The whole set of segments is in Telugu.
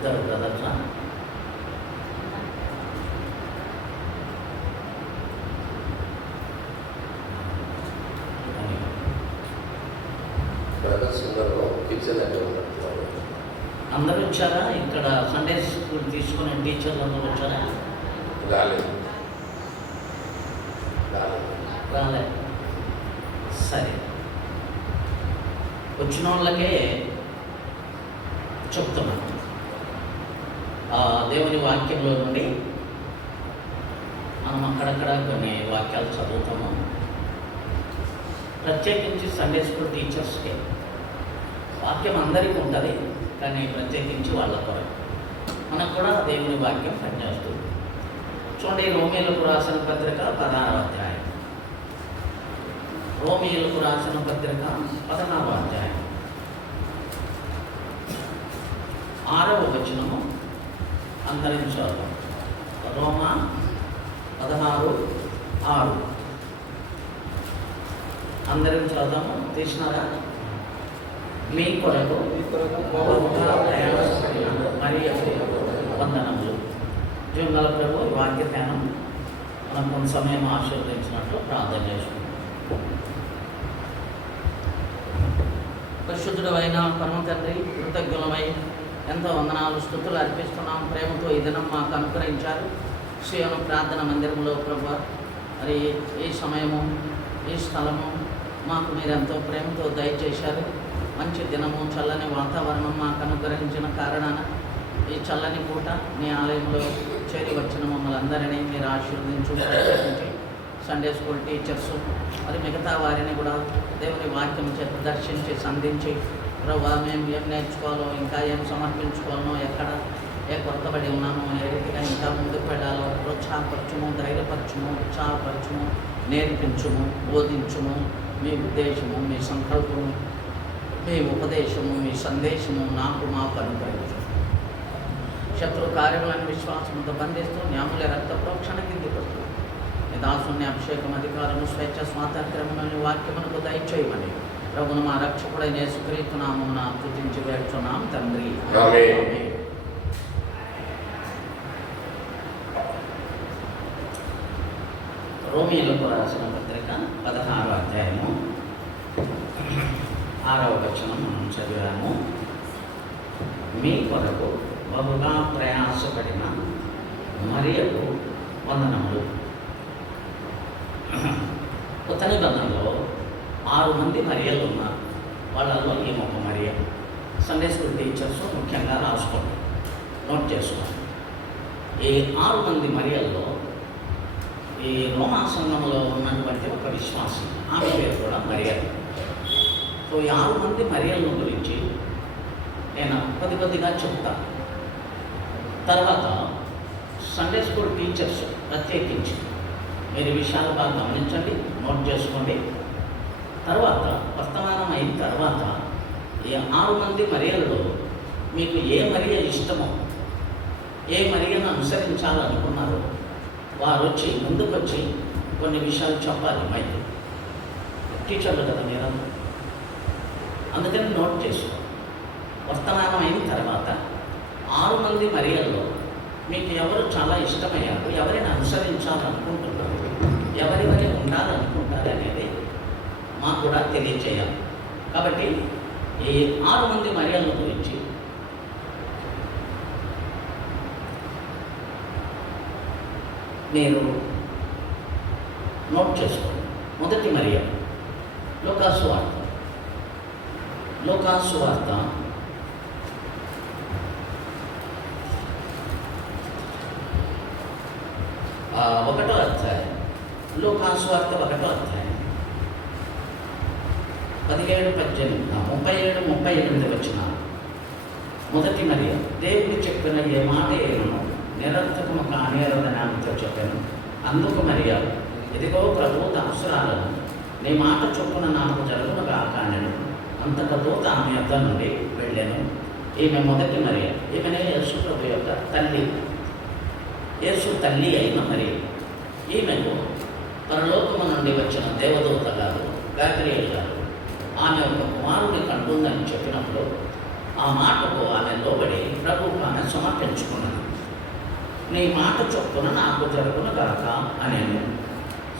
ఇద్దరు బ్రదర్సా? బ్రదర్స్ ఉన్నారు, కిచెన్ అంటే ఉన్నారు. అందరూ వచ్చారా? ఇక్కడ సండే స్కూల్ తీసుకునే టీచర్లు అందరూ వచ్చారా? రాలేదు. రాలేదు. సరే, వచ్చిన వాళ్ళకే చెప్తున్నాను. దేవుని వాక్యంలో నుండి మనం అక్కడక్కడ కొన్ని వాక్యాలు చదువుతాము. ప్రత్యేకించి సండే స్కూల్ టీచర్స్కి వాక్యం అందరికీ ఉంటుంది, కానీ ప్రత్యేకించి వాళ్ళ కొరకు మనకు కూడా దేవుని వాక్యం పనిచేస్తుంది. చూడండి, రోమీయులకు రాసిన పత్రిక 16వ అధ్యాయం. రోమీయులకు రాసిన పత్రిక 16వ అధ్యాయం 6వ వచనము అంతరించారు. రోమా 16:6 అందరం చదువుదాము. తీసినారా? మీ కొరకు మరి వందనములు. జీవనాల ప్రభు ఈ వాక్య ధ్యానం మనం కొంత సమయం ఆశీర్వదించినట్లు ప్రార్థన చేసుకుంటాం. పరిశుద్ధుడు అయిన పరమ తండ్రి, కృతజ్ఞులమై ఎంతో వందనాలు, స్తుతులు అర్పిస్తున్నాం. ప్రేమతో ఈ దినం మాకు అనుగ్రహించారు. సీయోను ప్రార్థన మందిరంలో ప్రభు, మరి ఈ సమయము, ఈ స్థలము మాకు మీరు ఎంతో ప్రేమతో దయచేశారు. మంచి దినము, చల్లని వాతావరణం మాకు అనుగ్రహించిన కారణాన ఈ చల్లని పూట నీ ఆలయంలో చేరి వచ్చిన మమ్మల్ని అందరినీ మీరు ఆశీర్వదించు. ప్రత్యేకించి సండే స్కూల్ టీచర్సు మరి మిగతా వారిని కూడా దేవుని వాక్యం చేత దర్శించి సంధించి ప్రభు మేము ఏం నేర్చుకోవాలో, ఇంకా ఏం సమర్పించుకోవాలో, ఎక్కడ ఏ కొరతబడి ఉన్నామో, ఏ రీతిగా ఇంకా ముందుకు వెళ్ళాలో ప్రోత్సాహపరచుము, ధైర్యపరచుము, ఉత్సాహపరచుము, నేర్పించుము, బోధించుము. మీ ఉద్దేశము, మీ సంకల్పము, మీ ఉపదేశము, మీ సందేశము మాకు అనుగ్రహించు. శత్రు కార్యములను విశ్వాసంతో బంధిస్తూ న్యాముల రక్త ప్రోక్షణ కింది పడుతూ నీ దాసుని అభిషేకం, అధికారము, స్వేచ్ఛ, స్వాతంత్ర్యములను వాక్యమునకు దయచేయమని ప్రభును మా రక్షకుడైన యేసుక్రీస్తు నామమున స్తుతించి వేడుచున్నాం తండ్రి. రోమీయులకు రాసిన పత్రిక 16వ అధ్యాయము 6వ వచనం మనం చదివాము. మీ కొరకు బహుగా ప్రయాసపడిన మరియకు వందనములు. కొత్త నిబంధనలో 6 మంది మరియలు ఉన్నారు. వాళ్ళలో ఈ ఒక మరియ. సండే స్కూల్ టీచర్స్ ముఖ్యంగా రాసుకోండి, నోట్ చేసుకోండి. ఈ 6 మంది మరియల్లో ఈ రోమా సంఘంలో ఉన్నటువంటి ఒక విశ్వాసం, ఆమె పేరు కూడా మరియ. సో ఈ 6 మంది మరియల గురించి నేను కొద్దిగా చెప్తాను. తర్వాత సండే స్కూల్ టీచర్స్ ప్రత్యేకించి మీరు విషయాలు బాగా గమనించండి, నోట్ చేసుకోండి. తర్వాత వర్తమానం అయిన తర్వాత ఈ 6 మంది మరియల్లో మీకు ఏ మరియ ఇష్టమో, ఏ మరియను అనుసరించాలనుకున్నారో వారు వచ్చి ముందుకు వచ్చి కొన్ని విషయాలు చెప్పాలి. మైక్ టీచర్లు కదా మీరు, అందుకని నోట్ చేసుకో. వర్తమానం అయిన తర్వాత 6 మంది మరియల్లో మీకు ఎవరు చాలా ఇష్టమయ్యారు, ఎవరిని అనుసరించాలనుకుంటున్నారు, ఎవరి వల్ల ఉండాలనుకుంటారు అనేది మాకు కూడా తెలియచేయాలి. కాబట్టి ఈ 6 మంది మరియల గురించి మీరు నోట్ చేసుకోండి. మొదటి మరియ లూకాసు వార్త 1వ అధ్యాయం. లూకాసు వార్త 1వ అధ్యాయం 17, 18, 37, 38 వచనాలు. మొదటి మరియ దేవుడు చెప్పిన ఏ మాట ఏమో నిరర్థకము కానేరదని ఆమెతో చెప్పాను. అందుకు మరియ, ఇదిగో ప్రభు దాసురాలను, నీ మాట చొప్పున నాకు జరుగునగా కానెను. అంతట దూత ఆమె యొద్ద నుండి వెళ్ళాను. ఈమె మొదటి మరియ. ఈమెనే యేసు ప్రభు యొక్క తల్లి, యేసు తల్లి అయిన మరియ. ఈమెకు పరలోకము నుండి వచ్చిన దేవదూత గారు గాబ్రియల్ గారు ఆమె ఒక కుమారుని కంటుందని చెప్పినప్పుడు ఆ మాటకు ఆమె లోబడి ప్రభువుకు ఆమె సమర్పించుకున్నది. నీ మాట చొప్పున నాకు జరుగును గాక అనేను.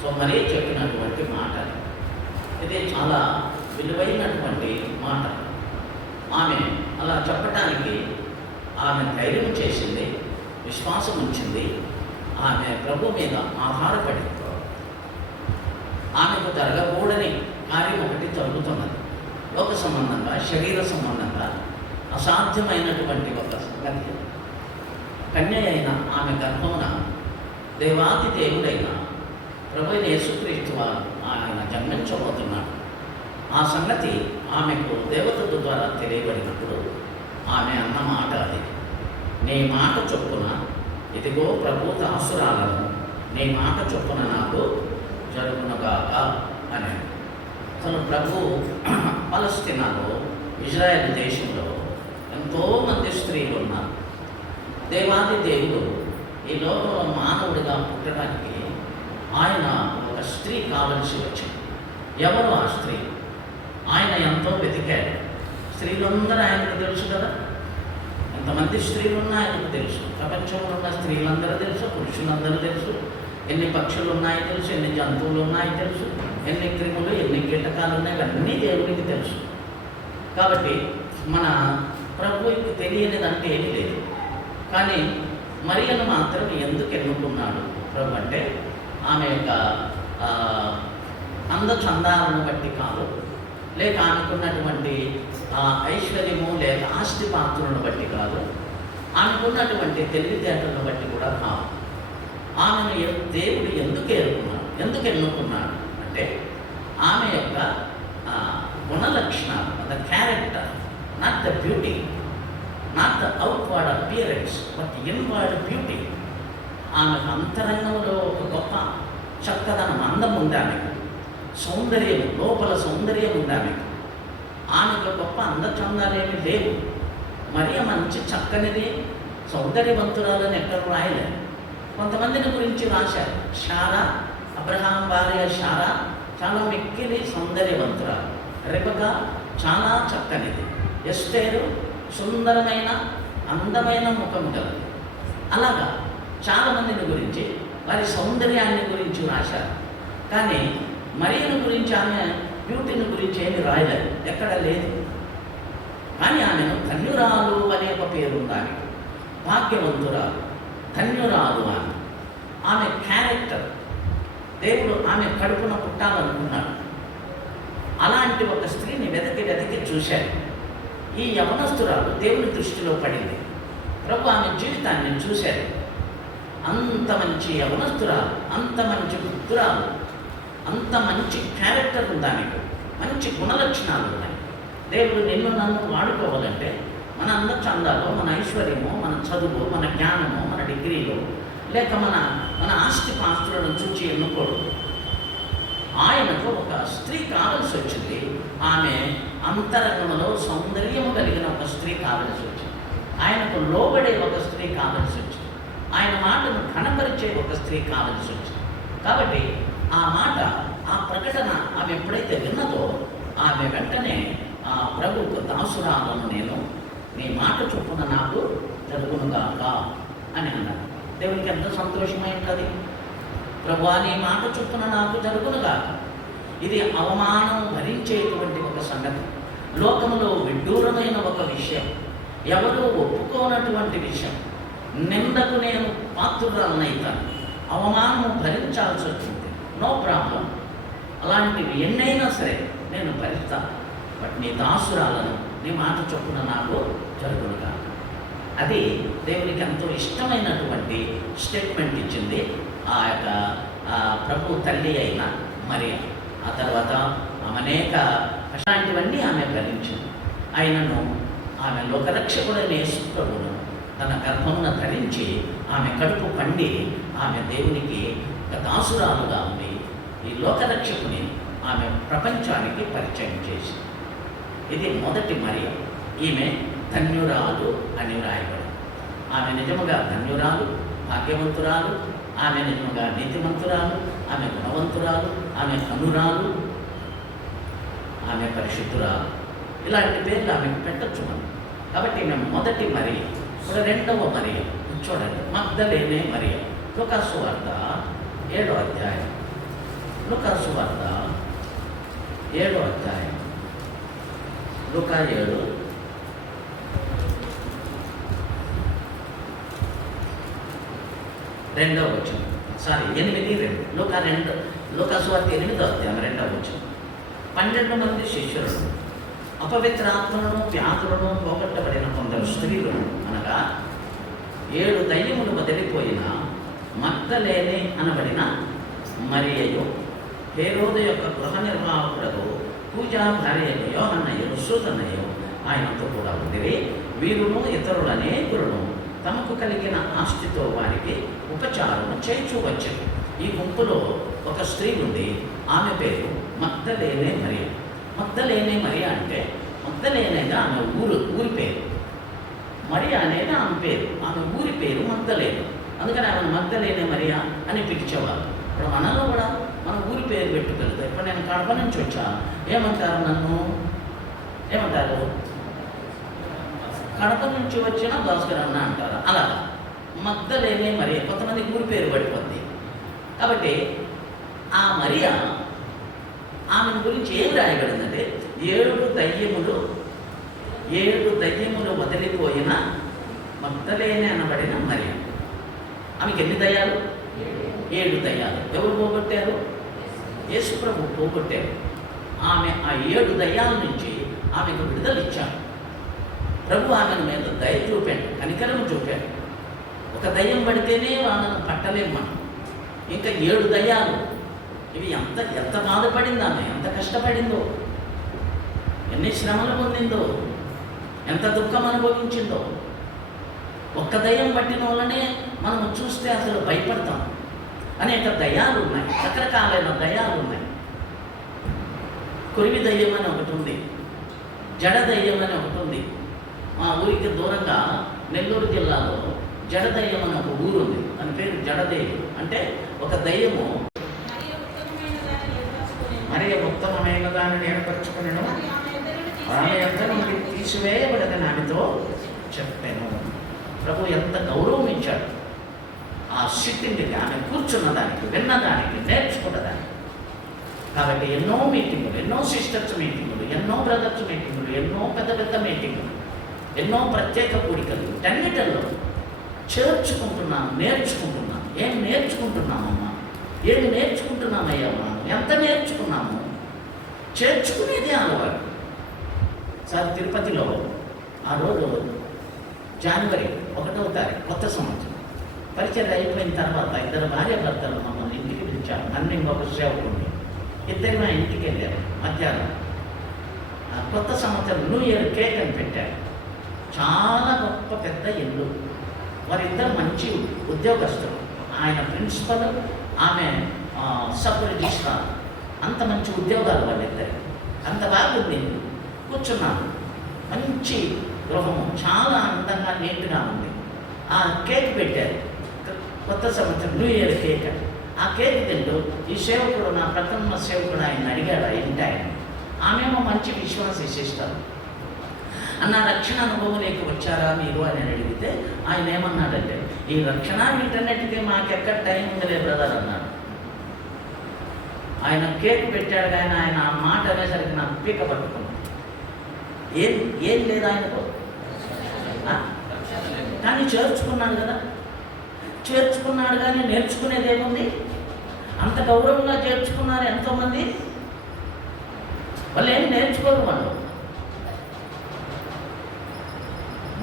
సో మరీ చెప్పినటువంటి మాట ఇది చాలా విలువైనటువంటి మాట. ఆమె అలా చెప్పటానికి ఆమె ధైర్యం చేసింది, విశ్వాసం ఉంచింది. ఆమె ప్రభు మీద ఆధారపడి ఆమెకు జరగకూడని కార్యం ఒకటి జరుగుతున్నది. లోక సంబంధంగా, శరీర సంబంధంగా అసాధ్యమైనటువంటి ఒక సంగతి. కన్య అయిన ఆమె గర్భమున దేవాది దేవుడైన ప్రభు యేసుక్రీస్తు వారు ఆయన జన్మించబోతున్నాడు. ఆ సంగతి ఆమెకు దేవదూత ద్వారా తెలియబడినప్పుడు ఆమె అన్న మాట అది, నీ మాట చొప్పున ఇదిగో ప్రభు దాసురాలను, నీ మాట చొప్పున నాకు జరుగునుగాక అని. అసలు ప్రభు పలస్తీనాలో, ఇజ్రాయెల్ దేశంలో ఎంతోమంది స్త్రీలు ఉన్నారు. దేవాది దేవుడు ఈ లోకంలో మానవుడిగా పుట్టడానికి ఆయన ఒక స్త్రీ కావలసి వచ్చింది. ఎవరు ఆ స్త్రీ? ఆయన ఎంతో వెతికాడు. స్త్రీలందరూ ఆయనకు తెలుసు కదా, ఎంతమంది స్త్రీలు ఉన్నా ఆయనకు తెలుసు. ప్రపంచంలో ఉన్న స్త్రీలందరూ తెలుసు, పురుషులందరూ తెలుసు. ఎన్ని పక్షులు ఉన్నాయో తెలుసు, ఎన్ని జంతువులు ఉన్నాయో తెలుసు, ఎన్ని క్రిములు, ఎన్ని కీటకాలు ఉన్నాయి, ఇవన్నీ దేవుడికి తెలుసు. కాబట్టి మన ప్రభువుకి తెలియనిదంటే ఏమీ లేదు. కానీ మరియను మాత్రం ఎందుకు ఎన్నుకున్నాడు ప్రభు అంటే, ఆమె యొక్క అందచందాలను బట్టి కాదు, లేక ఆమెకున్నటువంటి ఐశ్వర్యము లేక ఆస్తి పాత్రలను బట్టి కాదు, ఆమెకున్నటువంటి తెలివితేటలను బట్టి కూడా కాదు. ఆమెను దేవుడు ఎందుకు ఎన్నుకున్నాడు అంటే, ఆమె యొక్క గుణలక్షణాలు, the character, not the beauty, not the outward appearance, but inward beauty. ఆమెకు అంతరంగంలో ఒక గొప్ప చక్కదనం, అందం ఉంది ఆమెకు, సౌందర్యం, లోపల సౌందర్యం ఉంది ఆమెకు. ఆమెకు గొప్ప అందచందాలేమి లేవు. మరి మంచి చక్కనిది, సౌందర్యవంతురాలని ఎక్కడ రాయలేదు. కొంతమందిని గురించి రాశారు. షారా, అబ్రహాం భార్య షారా చాలా మిక్కిలి సౌందర్యవంతురాలు. రెబెకా చాలా చక్కనిది. ఎస్తేరు సుందరమైన అందమైన ముఖం కలది. అలాగా చాలామందిని గురించి, వారి సౌందర్యాన్ని గురించి రాశారు. కానీ మరియను గురించి, ఆమె బ్యూటీని గురించి ఏమి రాయలేదు, ఎక్కడ లేదు. కానీ ఆమెను ధన్యురాలు అనే ఒక పేరు ఉంది ఆమెకు. భాగ్యవంతురాలు, ధన్యురాలు ఆమె క్యారెక్టర్. దేవుడు ఆమె కడుపున పుట్టాలనుకున్నాడు. అలాంటి ఒక స్త్రీని వెతికి చూశాడు. ఈ యవనస్తురాలు దేవుని దృష్టిలో పడింది. ప్రభు ఆమె జీవితాన్ని చూశాడు. అంత మంచి యవనస్తురాలు, అంత మంచి వృద్ధురాలు, అంత మంచి క్యారెక్టర్ ఉంది ఆమెకు, మంచి గుణలక్షణాలు ఉన్నాయి. దేవుడు నిన్ను నన్ను వాడుకోవాలంటే మన అందచందాలు, మన ఐశ్వర్యము, మన చదువు, మన జ్ఞానము, మన డిగ్రీలు, లేక మన ఆస్తి పాస్తులను చూచి ఎన్నుకోడు. ఆయనకు ఒక స్త్రీ కావలసి వచ్చింది. ఆమె అంతరంగంలో సౌందర్యము కలిగిన ఒక స్త్రీ కావలసి వచ్చింది. ఆయనకు లోబడే ఒక స్త్రీ కావలసి వచ్చింది. ఆయన మాటను కనపరిచే ఒక స్త్రీ కావలసి వచ్చింది. కాబట్టి ఆ మాట, ఆ ప్రకటన ఆమె ఎప్పుడైతే విన్నదో, ఆమె వెంటనే ఆ ప్రభువుకు దాసురాలను, నేను నీ మాట చొప్పున నాకు జరుగునుగాక అని అన్నాడు. దేవునికి ఎంత సంతోషమై ఉంటుంది. ప్రభువా నీ మాట చొప్పున నాకు జరుగునుగాక. ఇది అవమానం భరించేటువంటి ఒక సంగతి, లోకంలో విడ్డూరమైన ఒక విషయం, ఎవరు ఒప్పుకోనటువంటి విషయం. నిందకు నేను పాత్రురాలనైతాను, అవమానము భరించాల్సి వచ్చింది, నో ప్రాబ్లం. అలాంటివి ఎన్నైనా సరే నేను భరిస్తాను. బట్ నీ దాసురాలను, నీ మాట చొప్పున నాకు జరుగునుగా. అది దేవునికి ఎంతో ఇష్టమైనటువంటి స్టేట్మెంట్ ఇచ్చింది ఆ యొక్క ప్రభు తల్లి అయిన మరియ. ఆ తర్వాత ఆమె అనేక కష్టాంటివన్నీ ఆమె భరించింది. ఆయనను, ఆమె లోకరక్షకుడైన యేసు ప్రభువును తన గర్భమున ధరించి, ఆమె కడుపు పండి, ఆమె దేవునికి ఒక దాసురాలుగా ఉంది. ఈ లోకరక్షకుని ఆమె ప్రపంచానికి పరిచయం చేసింది. ఇది మొదటి మరియ. ఈమె ధన్యురాలు అని వ్రాయబడి. ఆమె నిజముగా ధన్యురాలు, భాగ్యవంతురాలు, ఆమె నిజముగా నీతిమంతురాలు, ఆమె గుణవంతురాలు, ఆమె అనురాలు, ఆమె పరిశుద్ధురాలు. ఇలాంటి పేర్లు ఆమెకు పెట్టచ్చు మనం. కాబట్టి మేము మొదటి మరియ. ఇప్పుడు రెండవ మరియ చూడండి, మగ్దలేనే మరియ. లూకాసు వార్త 7వ అధ్యాయం. లూకాసు వార్త 7వ అధ్యాయం. లూకా 7 2వ వచనం. 8:2. లూకాసు వార్త 8వ అధ్యాయం 2వ వచనం. 12 మంది శిష్యులను, అపవిత్ర ఆత్మలను, వ్యాధులను పోగొట్టబడిన కొందరు స్త్రీలను, అనగా 7 దయ్యములు వదిలిపోయిన మగ్దలేనే అనబడిన మరియయు, హేరోదు యొక్క గృహ నిర్వాహకుడు పూజా భార్యలు యోహన్నయు సూసన్నయు ఆయనతో కూడా ఉండిరి. వీరును ఇతరుల అనేకులను తమకు కలిగిన ఆస్తితో వారికి ఉపచారము చేయించు వచ్చారు. ఈ గుంపులో ఒక స్త్రీ ఉంది, ఆమె పేరు మగ్దలేనే మరియ. మగ్దలేనే మరియ అంటే మగ్దలేనేగా ఆమె ఊరి పేరు. మరియ అనేది ఆమె పేరు, ఆమె ఊరి పేరు మగ్దలేనే. అందుకని ఆమెను మగ్దలేనే మరియ అని పిలిచేవారు. ఇప్పుడు మనలో కూడా మన ఊరి పేరు పెట్టి పిలుస్తాం. ఇప్పుడు నేను కడప నుంచి వచ్చా, ఏమంటారు నన్ను? ఏమంటారు? కడప నుంచి వచ్చిన భాస్కర్ అన్న అంటారు. అలా మగ్దలేనే మరియ. కొంతమంది ఊరి పేరు పడిపోద్ది. కాబట్టి ఆ మరియ, ఆమె గురించి ఏం రాయబడిందంటే 7 దయ్యములు వదిలిపోయిన మగ్దలేనే అనబడిన మరియ. ఆమెకి ఎన్ని దయ్యాలు? 7 దయ్యాలు. ఎవరు పోగొట్టారు? యేసు ప్రభు పోగొట్టారు. ఆమె ఆ 7 దయ్యాల నుంచి ఆమెకు విడుదల ఇచ్చాడు. ప్రభు ఆమె మీద దయ చూపాడు, కనికరం చూపాడు. ఒక దయ్యం పడితేనే వాళ్ళను పట్టలేము మనం, ఇంకా 7 దయ్యాలు. ఇవి ఎంత బాధపడిందో ఆమె, ఎంత కష్టపడిందో, ఎన్ని శ్రమలు పొందిందో, ఎంత దుఃఖం అనుభవించిందో. ఒక్క దయ్యం పట్టిన వాళ్ళనే మనం చూస్తే అసలు భయపడతాం. అనేక దయ్యాలు ఉన్నాయి, రకరకాలైన దయ్యాలు ఉన్నాయి. కొరివి దయ్యం అని ఒకటి ఉంది, జడ దయ్యం అని ఒకటి ఉంది. మా ఊరికి దూరంగా నెల్లూరు జిల్లాలో జడదయ్యం అని ఒక ఊరు ఉంది. దాని పేరు జడదయ్యం. అంటే ఒక దయ్యము మరియ ఉత్తమమైన దానిని ఏర్పరచుకునేను, ఆమె ఎంత నుండి తీసివేయబడదని ఆమెతో చెప్పాను. ప్రభు ఎంత గౌరవం ఇచ్చాడు ఆ సిట్టింగ్కి, ఆమె కూర్చున్నదానికి, విన్నదానికి, నేర్చుకున్నదానికి. కాబట్టి ఎన్నో మీటింగులు, ఎన్నో సిస్టర్స్ మీటింగులు, ఎన్నో బ్రదర్స్ మీటింగులు, ఎన్నో పెద్ద పెద్ద మీటింగులు, ఎన్నో ప్రత్యేక కూడికలు, వీటన్నిటిలో నేర్చుకుంటున్నాం. ఏం నేర్చుకుంటున్నామమ్మా? ఏమి నేర్చుకుంటున్నామయ్యా? మనం ఎంత నేర్చుకున్నాము? చేర్చుకునేది అలవాటు. సార్ తిరుపతిలో ఆ రోజు జనవరి 1వ తారీఖు కొత్త సంవత్సరం పరిచయం అయిపోయిన తర్వాత 2 భార్యాభర్తలు మమ్మల్ని ఇంటికి పిలిచారు. నన్ను ఇంకొక సేవకుడు, ఇద్దరు నా ఇంటికి వెళ్ళారు. మధ్యాహ్నం కొత్త సంవత్సరం న్యూ ఇయర్ కేక్ అని పెట్టారు. చాలా గొప్ప పెద్ద ఇల్లు. వారిద్దరు మంచి ఉద్యోగస్తులు. ఆయన ప్రిన్సిపల్, ఆమె సబ్ రిజిస్ట్రార్. అంత మంచి ఉద్యోగాలు వాళ్ళిద్దరు. అంత బాగుంది. కూర్చున్నాను. మంచి గృహము, చాలా అందంగా నీట్గా ఉంది. ఆ కేక్ పెట్టారు, కొత్త సంవత్సరం న్యూ ఇయర్ కేక్. ఆ కేక్ తింటూ ఈ సేవకుడు, నా ప్రథమ సేవకుడు, ఆయన అడిగాడు ఆ ఇంటి ఆయన. ఆమెమో మంచి విశ్వాస సిస్టర్. అన్న రక్షణ అనుభవంలోకి వచ్చారా మీరు అని అడిగితే ఆయన ఏమన్నాడంటే, ఈ రక్షణ వీటన్నిటికీ మాకెక్కడ టైం ఉందిలే బ్రదర్ అన్నాడు. ఆయన కేక్ పెట్టాడు కానీ ఆయన ఆ మాట అనేసరికి నాకు పీక పట్టుకున్నాను. ఏం లేదు ఆయనకు, కానీ చేర్చుకున్నాడు కదా. చేర్చుకున్నాడు కానీ నేర్చుకునేది ఏముంది? అంత గౌరవంగా చేర్చుకున్నారు ఎంతోమంది. వాళ్ళు ఏం నేర్చుకోరు. వాళ్ళు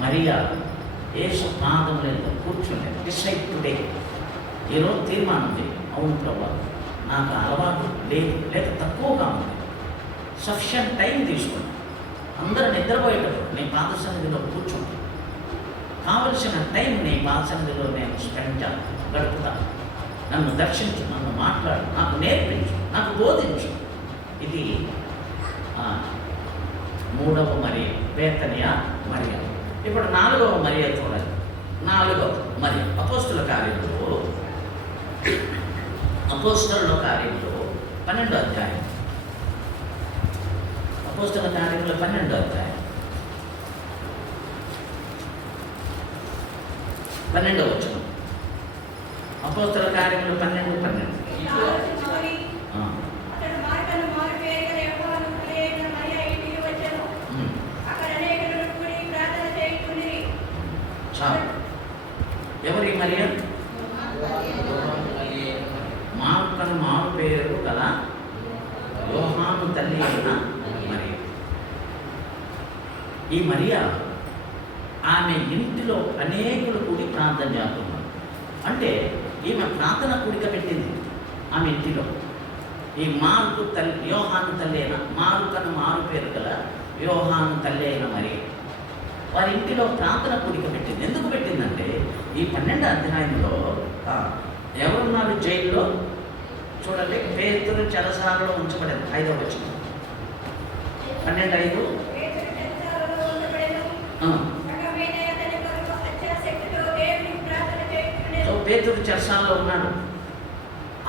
మరియా యేసు పాదములలో కూర్చుంటే డిసైడ్ టుడే, ఈరోజు తీర్మానం ఉంది. అవును ప్రభా, నాకు అలవాటు లేదు, లేక తక్కువగా ఉంది. సఫిషియంట్ టైం తీసుకుని అందరూ నిద్రపోయేటప్పుడు నీ పాద సన్నిధిలో కూర్చుంటాను. కావలసిన టైం నీ పాద సన్నిధిలో నేను స్పెండ్ గడుపుతాను. నన్ను దర్శించు, నన్ను మాట్లాడు, నాకు నేర్పించు, నాకు బోధించు. ఇది 3వ మరియ, బేతనియా మరియ. ఇప్పుడు 4వ మరియ చూడండి. 4వ మరియ అపోస్తుల కార్యములు 12వ అధ్యాయం. అపోస్తుల కార్యములు 12వ అధ్యాయం 12వ వచనం. అపోస్తల కార్యములు 12:12. చాలు. ఎవరి మరియ? మార్కను మారు పేరు గల యోహాను తల్లి అయిన మరియ. ఈ మరియ ఆమె ఇంటిలో అనేకులు కూడి ప్రార్థన చేస్తున్నారు. అంటే ఈమె ప్రార్థన కూడిక పెట్టింది ఆమె ఇంటిలో. ఈ మార్కు తల్లి, యోహాను తల్లి అయిన, మార్కను మారు పేరు గల యోహాను తల్లి అయిన మరియ వారి ఇంటిలో ప్రార్థన కూడిక పెట్టింది. ఎందుకు పెట్టిందంటే ఈ 12వ అధ్యాయంలో ఎవరున్నారు జైల్లో? చూడండి, పేతురు చెరసాలలో ఉంచబడేది. 5వ వచనం. 12:5. పేతురు చెరసాలలో ఉన్నాడు.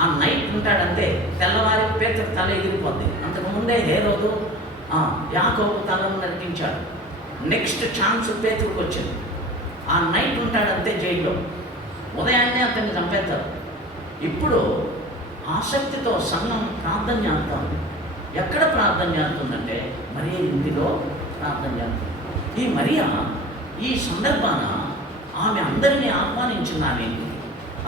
ఆ నైట్ ఉంటాడంతే. తెల్లవారి పేతురు తల ఎగిరిపోద్ది. అంతకుముందే హేరోదు యాకోబు తలను నరికించాడు. నెక్స్ట్ ఛాన్స్ పేతురుకు వచ్చింది. ఆ నైట్ ఉంటాడంతే జైల్లో. ఉదయాన్నే అతన్ని చంపేస్తారు. ఇప్పుడు ఆసక్తితో సంఘం ప్రార్థన చేస్తాం. ఎక్కడ ప్రార్థన చేస్తుందంటే మరియ ఇంటిలో ప్రార్థన చేస్తుంది. ఈ మరియ ఈ సందర్భాన ఆమె అందరినీ ఆహ్వానించింది. ఆమె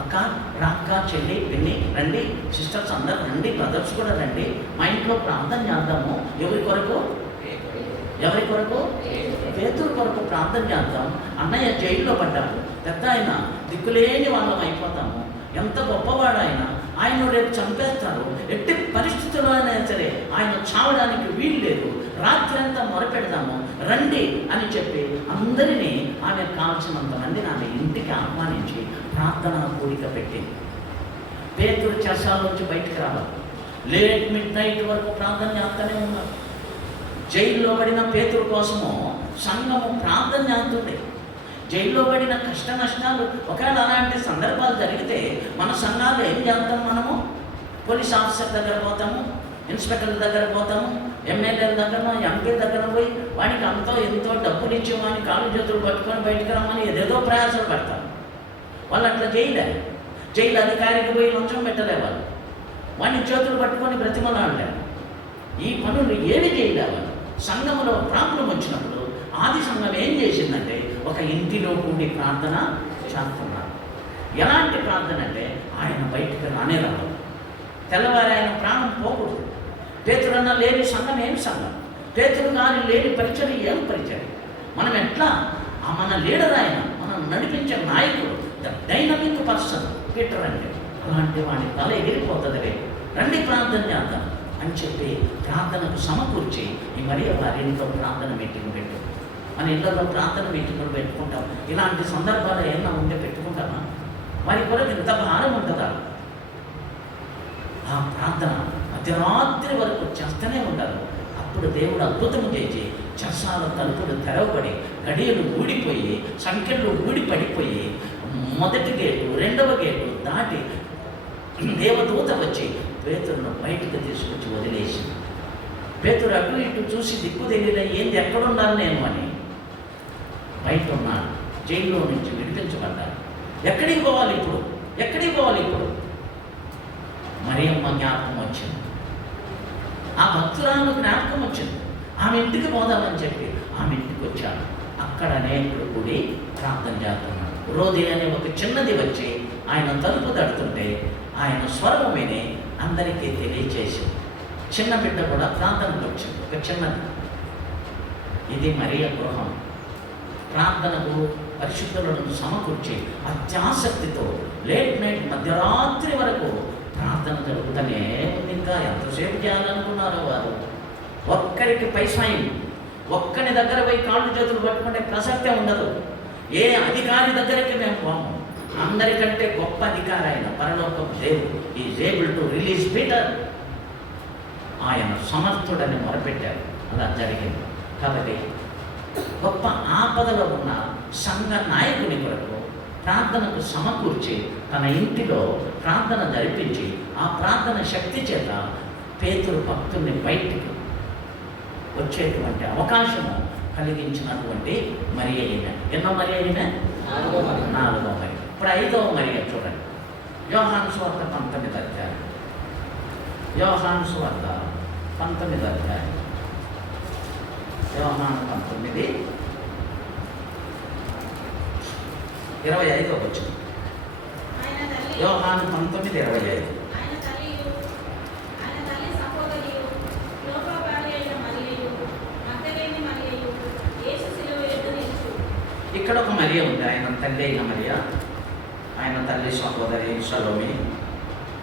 అక్క, రాక్క, చెల్లి, పిన్ని రండి, సిస్టర్స్ అందరు రండి, బ్రదర్స్ కూడా రండి, మా ఇంట్లో ప్రార్థన చేద్దాము. ఎవరి కొరకు? ఎవరి కొరకు? పేతురు కొరకు ప్రార్థన చేద్దాం. అన్నయ్య జైల్లో పడ్డాడు, పెద్ద ఆయన, దిక్కులేని వాళ్ళం అయిపోతాము. ఎంత గొప్పవాడైనా ఆయన రేపు చంపేస్తారు. ఎట్టి పరిస్థితుల్లో అయినా సరే ఆయన చావడానికి వీలు లేదు. రాత్రి అంతా మొరపెడదాము రండి అని చెప్పి అందరినీ ఆమె కాల్చినంత మందిని ఆమె ఇంటికి ఆహ్వానించి ప్రార్థన కూడిక పెట్టింది. పేతురు చెరసాల నుంచి బయటికి రావాలి. లేట్ మిడ్ నైట్ వరకు ప్రార్థన చేస్తూనే ఉన్నారు. జైల్లో పడిన పేతురు కోసము సంఘము ప్రార్థన చేస్తుంది. జైల్లో పడిన కష్ట నష్టాలు, ఒకవేళ అలాంటి సందర్భాలు జరిగితే మన సంఘాలు ఏం చేస్తాం? మనము పోలీస్ ఆఫీసర్ దగ్గర పోతాము, ఇన్స్పెక్టర్ల దగ్గర పోతాము, ఎమ్మెల్యేల దగ్గర, ఎంపీల దగ్గర పోయి వాడికి అంతో ఎంతో డబ్బులు ఇచ్చి వాడిని కాళ్ళు చేతులు పట్టుకొని బయటకు రమ్మని ఏదేదో ప్రయాసాలు పడతారు. వాళ్ళు అట్లా చేయలేరు. జైలు అధికారికి పోయి లంచం పెట్టలే. వాళ్ళు వాడిని చేతులు పట్టుకొని బ్రతిమలాడలేరు. ఈ పనులు ఏమి చేయలేవు. సంఘంలో ప్రాబ్లం వచ్చినప్పుడు ఆది సంఘం ఏం చేసిందంటే ఒక ఇంటిలో కూడి ప్రార్థన చేస్తున్నారు. ఎలాంటి ప్రార్థన అంటే ఆయన బయటకు రానే రాదు. తెల్లవారి ఆయన ప్రాణం పోకూడదు. పేతురన్న లేని సంఘం ఏం సంఘం? పేతురు గారి లేని పరిచయం ఏం పరిచయం? మనం ఎట్లా మన లీడర్ ఆయన, మనం నడిపించే నాయకుడు, ద డైనమిక్ పర్సన్ పీటర్ అంటే, అలాంటి వాడి తల ఎగిరిపోతుంది. రండి ప్రార్థన చేద్దాం అని చెప్పి ప్రార్థనకు సమకూర్చి ఈ మరియ వారి ఇంట్లో ప్రార్థన మీటింగ్ పెట్టు. మన ఇళ్ళలో ప్రార్థన మీటింగ్లు పెట్టుకుంటాం. ఇలాంటి సందర్భాలు ఏమైనా ఉంటే పెట్టుకుంటామా? వారి కొరకు ఇంత భారం ఉంటుందా? ఆ ప్రార్థన మధ్యరాత్రి వరకు చేస్తూనే ఉంటారు. అప్పుడు దేవుడు అద్భుతం చేసి చెరసాల తలుపులు తెరవబడి, గడియలు ఊడిపోయి, సంఖ్యలు ఊడిపడిపోయి, మొదటి గేటు రెండవ గేటు దాటి దేవదూత వచ్చి పేతురును బయటకు తీసుకొచ్చి వదిలేసి, పేతురు అటు ఇటు చూసి దిక్కు తెలియలే, ఏంది ఎక్కడున్నాను నేను అని బయట ఉన్నాడు. జైల్లో నుంచి విడిపించబడ్డాడు. ఎక్కడికి పోవాలి ఇప్పుడు? ఎక్కడికి పోవాలి ఇప్పుడు? మరియమ్మ జ్ఞాపకం వచ్చింది. ఆ భక్తురాలు జ్ఞాపకం వచ్చింది. ఆమె ఇంటికి పోదామని చెప్పి ఆమె ఇంటికి వచ్చాడు. అక్కడ అనేకులు కూడి ప్రార్థన చేస్తున్నాడు. రోది అనే ఒక చిన్నది వచ్చి ఆయన తలుపు తడుతుంటే ఆయన స్వరం విని అందరికీ తెలియచేసి, చిన్న బిడ్డ కూడా ప్రార్థనకు వచ్చింది, ఒక చిన్నది. ఇది మరియ గృహం. ప్రార్థనకు పరిశుద్ధులను సమకూర్చి అత్యాసక్తితో లేట్ నైట్ మధ్యరాత్రి వరకు ప్రార్థన జరుగుతూనే ఉంది. ఇంకా ఎంతసేపు చేయాలనుకున్నారో వారు. ఒక్కరికి పైసాయం, ఒక్కని దగ్గర పోయి కాళ్ళు చేతులు పట్టుకుంటే ప్రసక్తే ఉండదు. ఏ అధికారి దగ్గరికి మేము పోము. అందరికంటే గొప్ప అధికారి ఆయన పరలోకపు దేవుడు. Is able to release Peter. ఆయన సమర్థుడని మొరపెట్టారు. అలా జరిగింది. కాబట్టి గొప్ప ఆపదలో ఉన్న సంఘ నాయకుని కొరకు ప్రార్థనకు సమకూర్చి తన ఇంటిలో ప్రార్థన జరిపించి ఆ ప్రార్థన శక్తి చేత పేతురు భక్తుల్ని బయటికి వచ్చేటువంటి అవకాశము కలిగించినటువంటి మరియ. ఎన్నో మరియ? 4వ మరియ. ఇప్పుడు 5వ మరియ చూడండి. యోహాను సువార్త 19వ అధ్యాయం. యోహాను సువార్త 19వ అధ్యాయం. యోహాను 19:25 వచ్చింది. యోహాను 19:25. ఇక్కడ ఒక మరియ ఉంది. ఆయన తల్లి అయిన మరియ, ఆయన తల్లి సహోదరి సలోమి,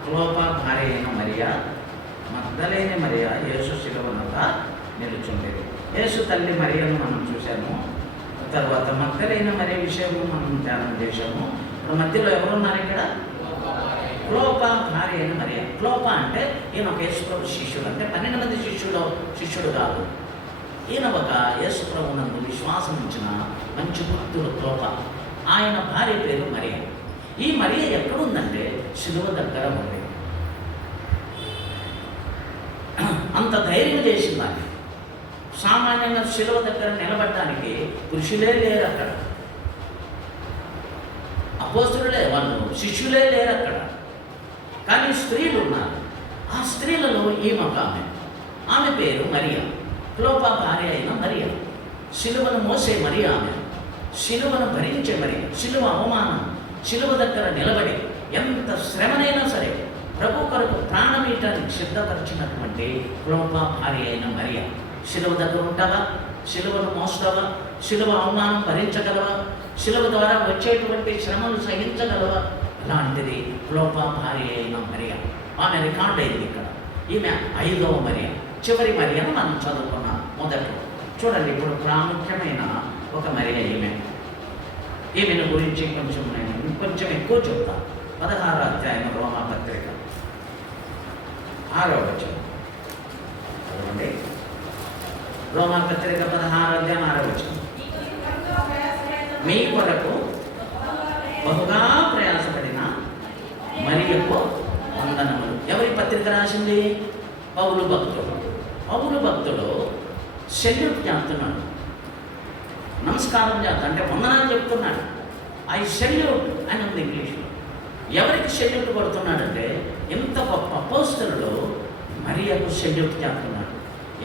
క్లోపా భార్య అయిన మరియ, మగ్దలేని మరియ యేసు శిలువనొద్ద నిలుచుండేది. యేసు తల్లి మరియను మనం చూశాము. తర్వాత మగ్దలేని మరియ విషయము మనం ధ్యానం చేశాము. ఇప్పుడు మధ్యలో ఎవరున్నారు ఇక్కడ? క్లోపా భార్య అయిన మరియ. క్లోపా అంటే ఈయన ఒక యేసుప్రభు శిష్యుడు. అంటే 12 మంది శిష్యుడు కాదు. ఈయన ఒక యేసుప్రభు నందు విశ్వాసం ఉంచిన మంచి భక్తుడు క్లోపా. ఆయన భార్య పేరు మరియ. ఈ మరియ ఎక్కడుందంటే శిలువ దగ్గర ఉంది. అంత ధైర్యం చేసింది ఆయన. సామాన్యంగా శిలువ దగ్గర నిలబడడానికి పురుషులే లేరు అక్కడ, అపోస్తలులే, వాళ్ళు శిష్యులే లేరు అక్కడ. కానీ స్త్రీలు ఉన్నారు. ఆ స్త్రీలలో ఈమె ఒక ఆమె పేరు మరియ, క్లోపా భార్య అయిన మరియ. శిలువను మోసే మరియ ఆమె, శిలువను భరించే మరియ, శిలువ అవమానం, శిలువ దగ్గర నిలబడి ఎంత శ్రమనైనా సరే ప్రభు కొరకు ప్రాణమీయటానికి సిద్ధపరిచినటువంటి క్లోపా భార్య అయిన మరియ. శిలువ దగ్గర ఉంటావా? శిలువను మోస్తావా? శిలువ అవమానం భరించగలవా? శిలువ ద్వారా వచ్చేటువంటి శ్రమను సహించగలవా? అలాంటిది క్లోపా భార్య అయిన మరియ. ఆమె రికార్డ్ అయింది ఇక్కడ. ఈమె 5వ మరియ, చివరి మరియను మనం చదువుకున్నాం మొదట్లో. చూడండి, ఇప్పుడు ప్రాముఖ్యమైన ఒక మరియ ఈమెను గురించి కొంచెం ఎక్కువ చెప్తాను. 16వ అధ్యాయం రోమా పత్రిక 6వ వచనం చదవండి. రోమా పత్రిక 16వ అధ్యాయం 6వ వచనం. మీ కొరకు బహుగా ప్రయాసపడిన మరియకు వందనములు. ఎవరి పత్రిక రాసింది? పౌలు భక్తుడు. పౌలు భక్తుడు సెల్యూట్ చేస్తున్నాడు, నమస్కారం చేస్తా అంటే వందనాలు చెప్తున్నాడు. ఐ సెల్యూట్ అని ఉంది ఇంగ్లీష్లో. ఎవరికి సెల్యూట్ కొడుతున్నాడంటే ఇంత గొప్ప అపోస్తలుడు మరియకు సెల్యూట్ చేస్తున్నాడు.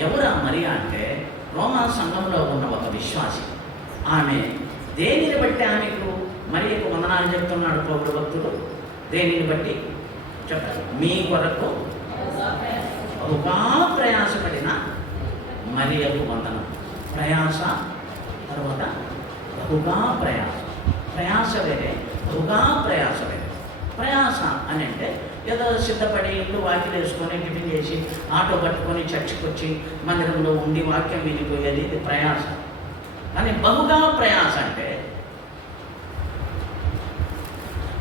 ఎవరు ఆ మరియ అంటే రోమా సంఘంలో ఉన్న ఒక విశ్వాసి. ఆమె దేనిని బట్టి ఆమెకు మరియకు వందనాలు చెప్తున్నాడు పౌలు భక్తుడు? దేనిని బట్టి చెప్పాలి? మీ కొరకు బహుగా ప్రయాసపడిన మరియకు వందనం. ప్రయాస, తర్వాత బహుగా ప్రయాస. ప్రయాస వేరే, బహుగా ప్రయాస వేరే. ప్రయాస అని అంటే ఏదో సిద్ధపడి ఇల్లు వాకిలు వేసుకొని టిఫిన్ చేసి ఆటో పట్టుకొని చర్చికి వచ్చి మందిరంలో ఉండి వాక్యం వినిపోయేది, ఇది ప్రయాస. కానీ బహుగా ప్రయాస అంటే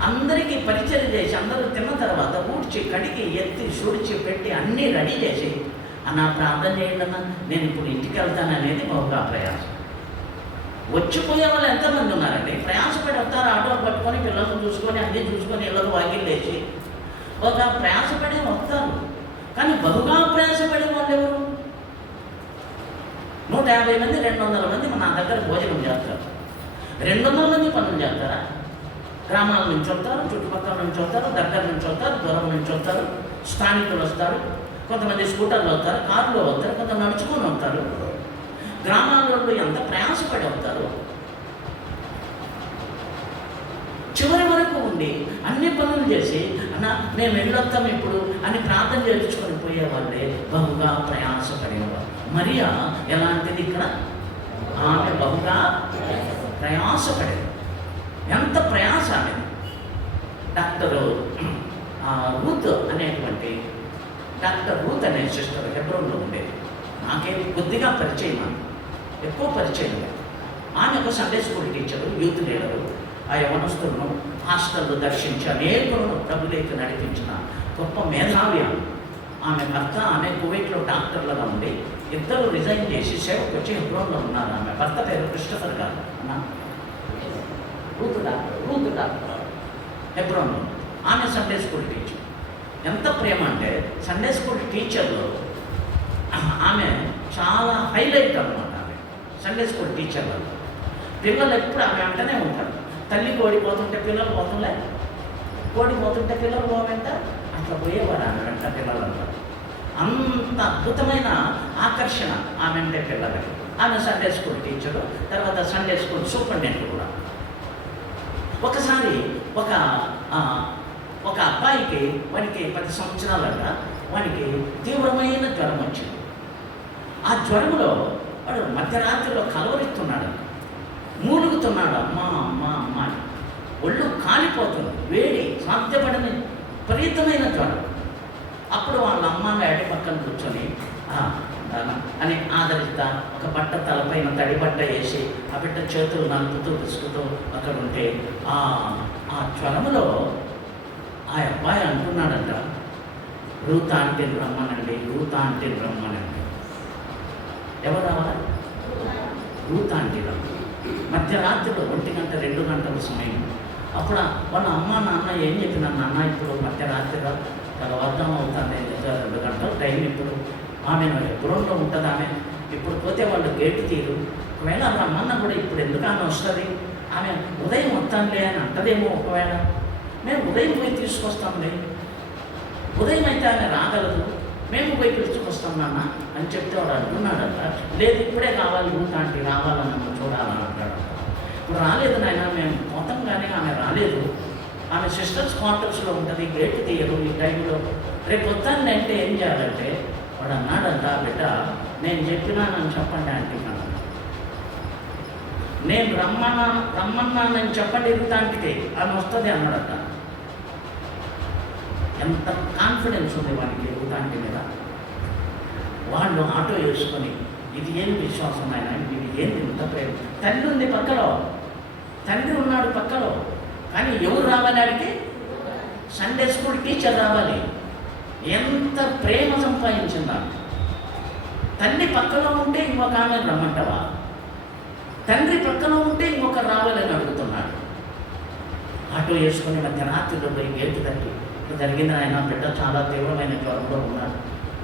అందరికీ పరిచయం చేసి అందరూ తిన్న తర్వాత ఊడ్చి కడిగి ఎత్తి సుడిచి పెట్టి అన్నీ రెడీ చేసి అన్న ప్రార్థన చేయండి అన్న, నేను ఇప్పుడు ఇంటికి వెళ్తాను అనేది బహుగా ప్రయాస. వచ్చిపోయే వాళ్ళు ఎంతమంది ఉన్నారండి? ప్రయాసపడి వస్తారు, ఆటో పట్టుకొని పిల్లలను చూసుకొని అన్నీ చూసుకొని ఇళ్ళకు వాకిలు వేసి ఒక ప్రయాసపడి వస్తారు. కానీ బహుగా ప్రయాసపడే వాళ్ళు ఎవరు? 150 మంది 200 మంది నా దగ్గర భోజనం చేస్తారు. 200 మంది పనులు చేస్తారా? గ్రామాల నుంచి వస్తారు, చుట్టుపక్కల నుంచి వస్తారు, దగ్గర నుంచి వస్తారు, దూరం నుంచి వస్తారు, స్థానికులు వస్తారు, కొంతమంది స్కూటర్లో వస్తారు, కారులో వస్తారు, కొంత నడుచుకొని వస్తారు. గ్రామాల్లో ఎంత ప్రయాసపడి వస్తారు. చివరి వరకు ఉండి అన్ని పనులు చేసి అన్న మేము వెళ్ళొస్తాం ఇప్పుడు అని ప్రార్థన చేయించుకొని పోయేవాళ్ళే బహుగా ప్రయాసపడేవారు. మరియా ఎలాంటిది ఇక్కడ? ఆమె బహుగా ప్రయాసపడేది. ఎంత ప్రయాస అనేది! డాక్టర్ రూత్ అనేటువంటి డాక్టర్ రూత్ అనే సిస్టర్ హెబ్రోన్లో ఉండేది. నాకేం కొద్దిగా పరిచయం, ఎక్కువ పరిచయం లేదు. ఆమె ఒక Sunday school teacher, youth leader. ఆ యవనస్తులను హాస్టల్లో దర్శించి అనేకులను ప్రభువులోకి నడిపించిన గొప్ప మేధావి. ఆమె భర్త, ఆమె కువైట్లో డాక్టర్లుగా ఉండి ఇద్దరు రిజైన్ చేసి సేవకు వచ్చి హెబ్రోన్లో ఉన్నారు. ఆమె భర్త పేరు క్రిస్టఫర్ గారు. అన్న రూత్ డాక్టర్ హెబ్రోన్లో. ఆమె సండే స్కూల్ టీచర్. ఎంత ప్రేమ అంటే సండే స్కూల్ టీచర్లో ఆమె చాలా హైలైట్ అన్నమాట. ఆమె సండే స్కూల్ టీచర్ వల్ల పిల్లలు ఎప్పుడు ఆమె అంటనే ఉంటారు. తల్లి కోడి పోతుంటే పిల్లలు పోతుండే, కోడి పోతుంటే పిల్లలు పోవంట, అట్లా పోయేవాడు ఆమె పిల్లలంతా. అంత అద్భుతమైన ఆకర్షణ ఆమె అంటే పిల్లలకి. ఆమె సండే స్కూల్ టీచరు, తర్వాత సండే స్కూల్ సూపరింటెండెంట్ కూడా. ఒకసారి ఒక అబ్బాయికి, వాడికి 10 సంవత్సరాలట, వాడికి తీవ్రమైన జ్వరం వచ్చింది. ఆ జ్వరంలో వాడు మధ్యరాత్రిలో కలవరిస్తున్నాడు, మూలుగుతున్నాడు, అమ్మా అమ్మా అమ్మ అని. ఒళ్ళు కాలిపోతుంది, వేడి సాధ్యపడని విపరీతమైన జ్వరం. అప్పుడు వాళ్ళ అమ్మ డాడీ పక్కన కూర్చొని అని ఆదరిస్తా ఒక బట్ట తలపైన తడి బట్ట వేసి ఆ బిడ్డ చేతులు నలుపుతూ విసుకుతూ అక్కడ ఉంటే ఆ జ్వరములో ఆ అబ్బాయి అంటున్నాడంట, రూత్ ఆంటీని రమ్మనండి, రూత్ ఆంటీని రమ్మనండి. ఎవరు రావాలి? రూత్ ఆంటీ రమ్మ. మధ్యరాత్రిలో 1 గంట 2 గంటల సమయం. అప్పుడు వాళ్ళ అమ్మ నాన్న ఏం చెప్పినా, నాన్న ఇప్పుడు మధ్యరాత్రిలో వర్గం అవుతుంది, 2 గంటలు టైం, ఇప్పుడు ఆమె ఎప్పుడో ఉంటుంది, ఆమె ఇప్పుడు పోతే వాళ్ళు గేటు తీరు, ఒకవేళ రమ్మన్నా కూడా ఇప్పుడు ఎందుకు ఆమె వస్తుంది, ఆమె ఉదయం వస్తానులే అని అంటదేమో, ఒకవేళ మేము ఉదయం పోయి తీసుకొస్తాంలే, ఉదయం అయితే ఆమె రాగలదు, మేము పోయి పిలుచుకొస్తాం నాన్న అని చెప్తే వాడు అంటున్నాడంట, లేదు ఇప్పుడే కావాలి రూత్ ఆంటీ రావాలని చూడాలని అంటాడంట. ఇప్పుడు రాలేదు నాయన, మేము మొత్తం కానీ ఆమె రాలేదు, ఆమె సిస్టర్స్ క్వార్టర్స్లో ఉంటుంది, గేట్ తీయరు ఈ టైంలో, రేపు వస్తాను అంటే ఏం చేయాలంటే వాడు అన్నాడంట, బిడ్డ నేను చెప్పినానని చెప్పండి ఆంటీ కన్నా, నేను రమ్మన్నానని చెప్పండి రూత్ ఆంటీకి, ఆమె వస్తుంది అన్నాడట. ఎంత కాన్ఫిడెన్స్ ఉంది వాడికి రూత్ ఆంటీ మీద. వాళ్ళు ఆటో వేసుకొని, ఇది ఏం విశ్వాసం ఆయన, ఇది ఏంటి ఇంత ప్రేమ. తండ్రి ఉంది పక్కలో, తండ్రి ఉన్నాడు పక్కలో, కానీ ఎవరు రావాలి ఆడికి? సండే స్కూల్ టీచర్ రావాలి. ఎంత ప్రేమ సంపాదించిందా. తండ్రి పక్కలో ఉంటే ఇంకొక ఆమె రమ్మంటావా? తండ్రి పక్కలో ఉంటే ఇంకొక రావాలని అడుగుతున్నాడు. ఆటో వేసుకొని మధ్యరాత్రిలో పోయి గేటు తగ్గి, జరిగింది ఆయన బిడ్డ చాలా తీవ్రమైన జ్వరంలో ఉన్నాడు,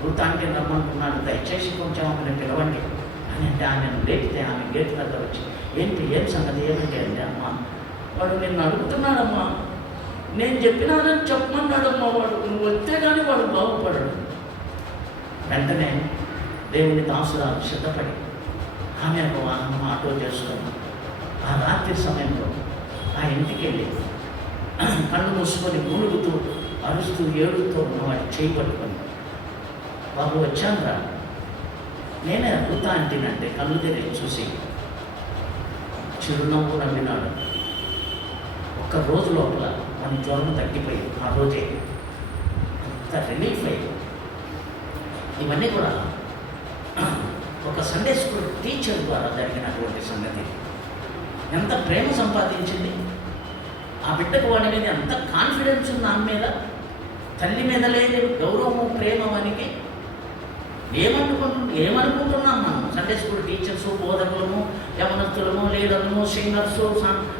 రూత్ ఆంటీని రమ్మంటున్నాడు, దయచేసి కొంచెం ఆమెను పిలవండి అని అంటే ఆమెను లేపితే ఆమె గేటు దగ్గర వచ్చి, ఏంటి ఏం సంగతి ఏమిటి అండి అమ్మ, వాడు నిన్ను అడుగుతున్నాడమ్మా, నేను చెప్పినానని చెప్పమన్నాడమ్మా, వాడు నువ్వు వస్తే కానీ వాడు బాగుపడడు. వెంటనే దేవుని దాసురాలు సిద్ధపడి ఆమె ఒక వాహనం ఆటో చేసుకొని ఆ రాత్రి సమయంలో ఆ ఇంటికి వెళ్ళి కళ్ళు మూసుకొని మూలుగుతూ అరుస్తూ ఏడుస్తూ ఉన్నవాడు చేయి పట్టుకొని, బాబు వచ్చాను రా, నేనే రూత్ ఆంటీనంటే కళ్ళు తెరిచి చూసి చిరునవ్వు నవ్వినాడు. ఒక్క రోజు లోపల మన జ్వరం తగ్గిపోయి ఆ రోజే అంత రిలీఫ్ అయ్యి. ఇవన్నీ కూడా ఒక సండే స్కూల్ టీచర్ ద్వారా జరిగినటువంటి సంగతి. ఎంత ప్రేమ సంపాదించింది ఆ బిడ్డకు, వాడి మీద ఎంత కాన్ఫిడెన్స్ ఉంది ఆమె మీద, తల్లి మీద లేని గౌరవము ప్రేమ. వానికి ఏమనుకుంటున్నాం మనం? సండే స్కూల్ టీచర్సు, బోధకులము, యవనస్తులము, లీడర్లము, సింగర్సు,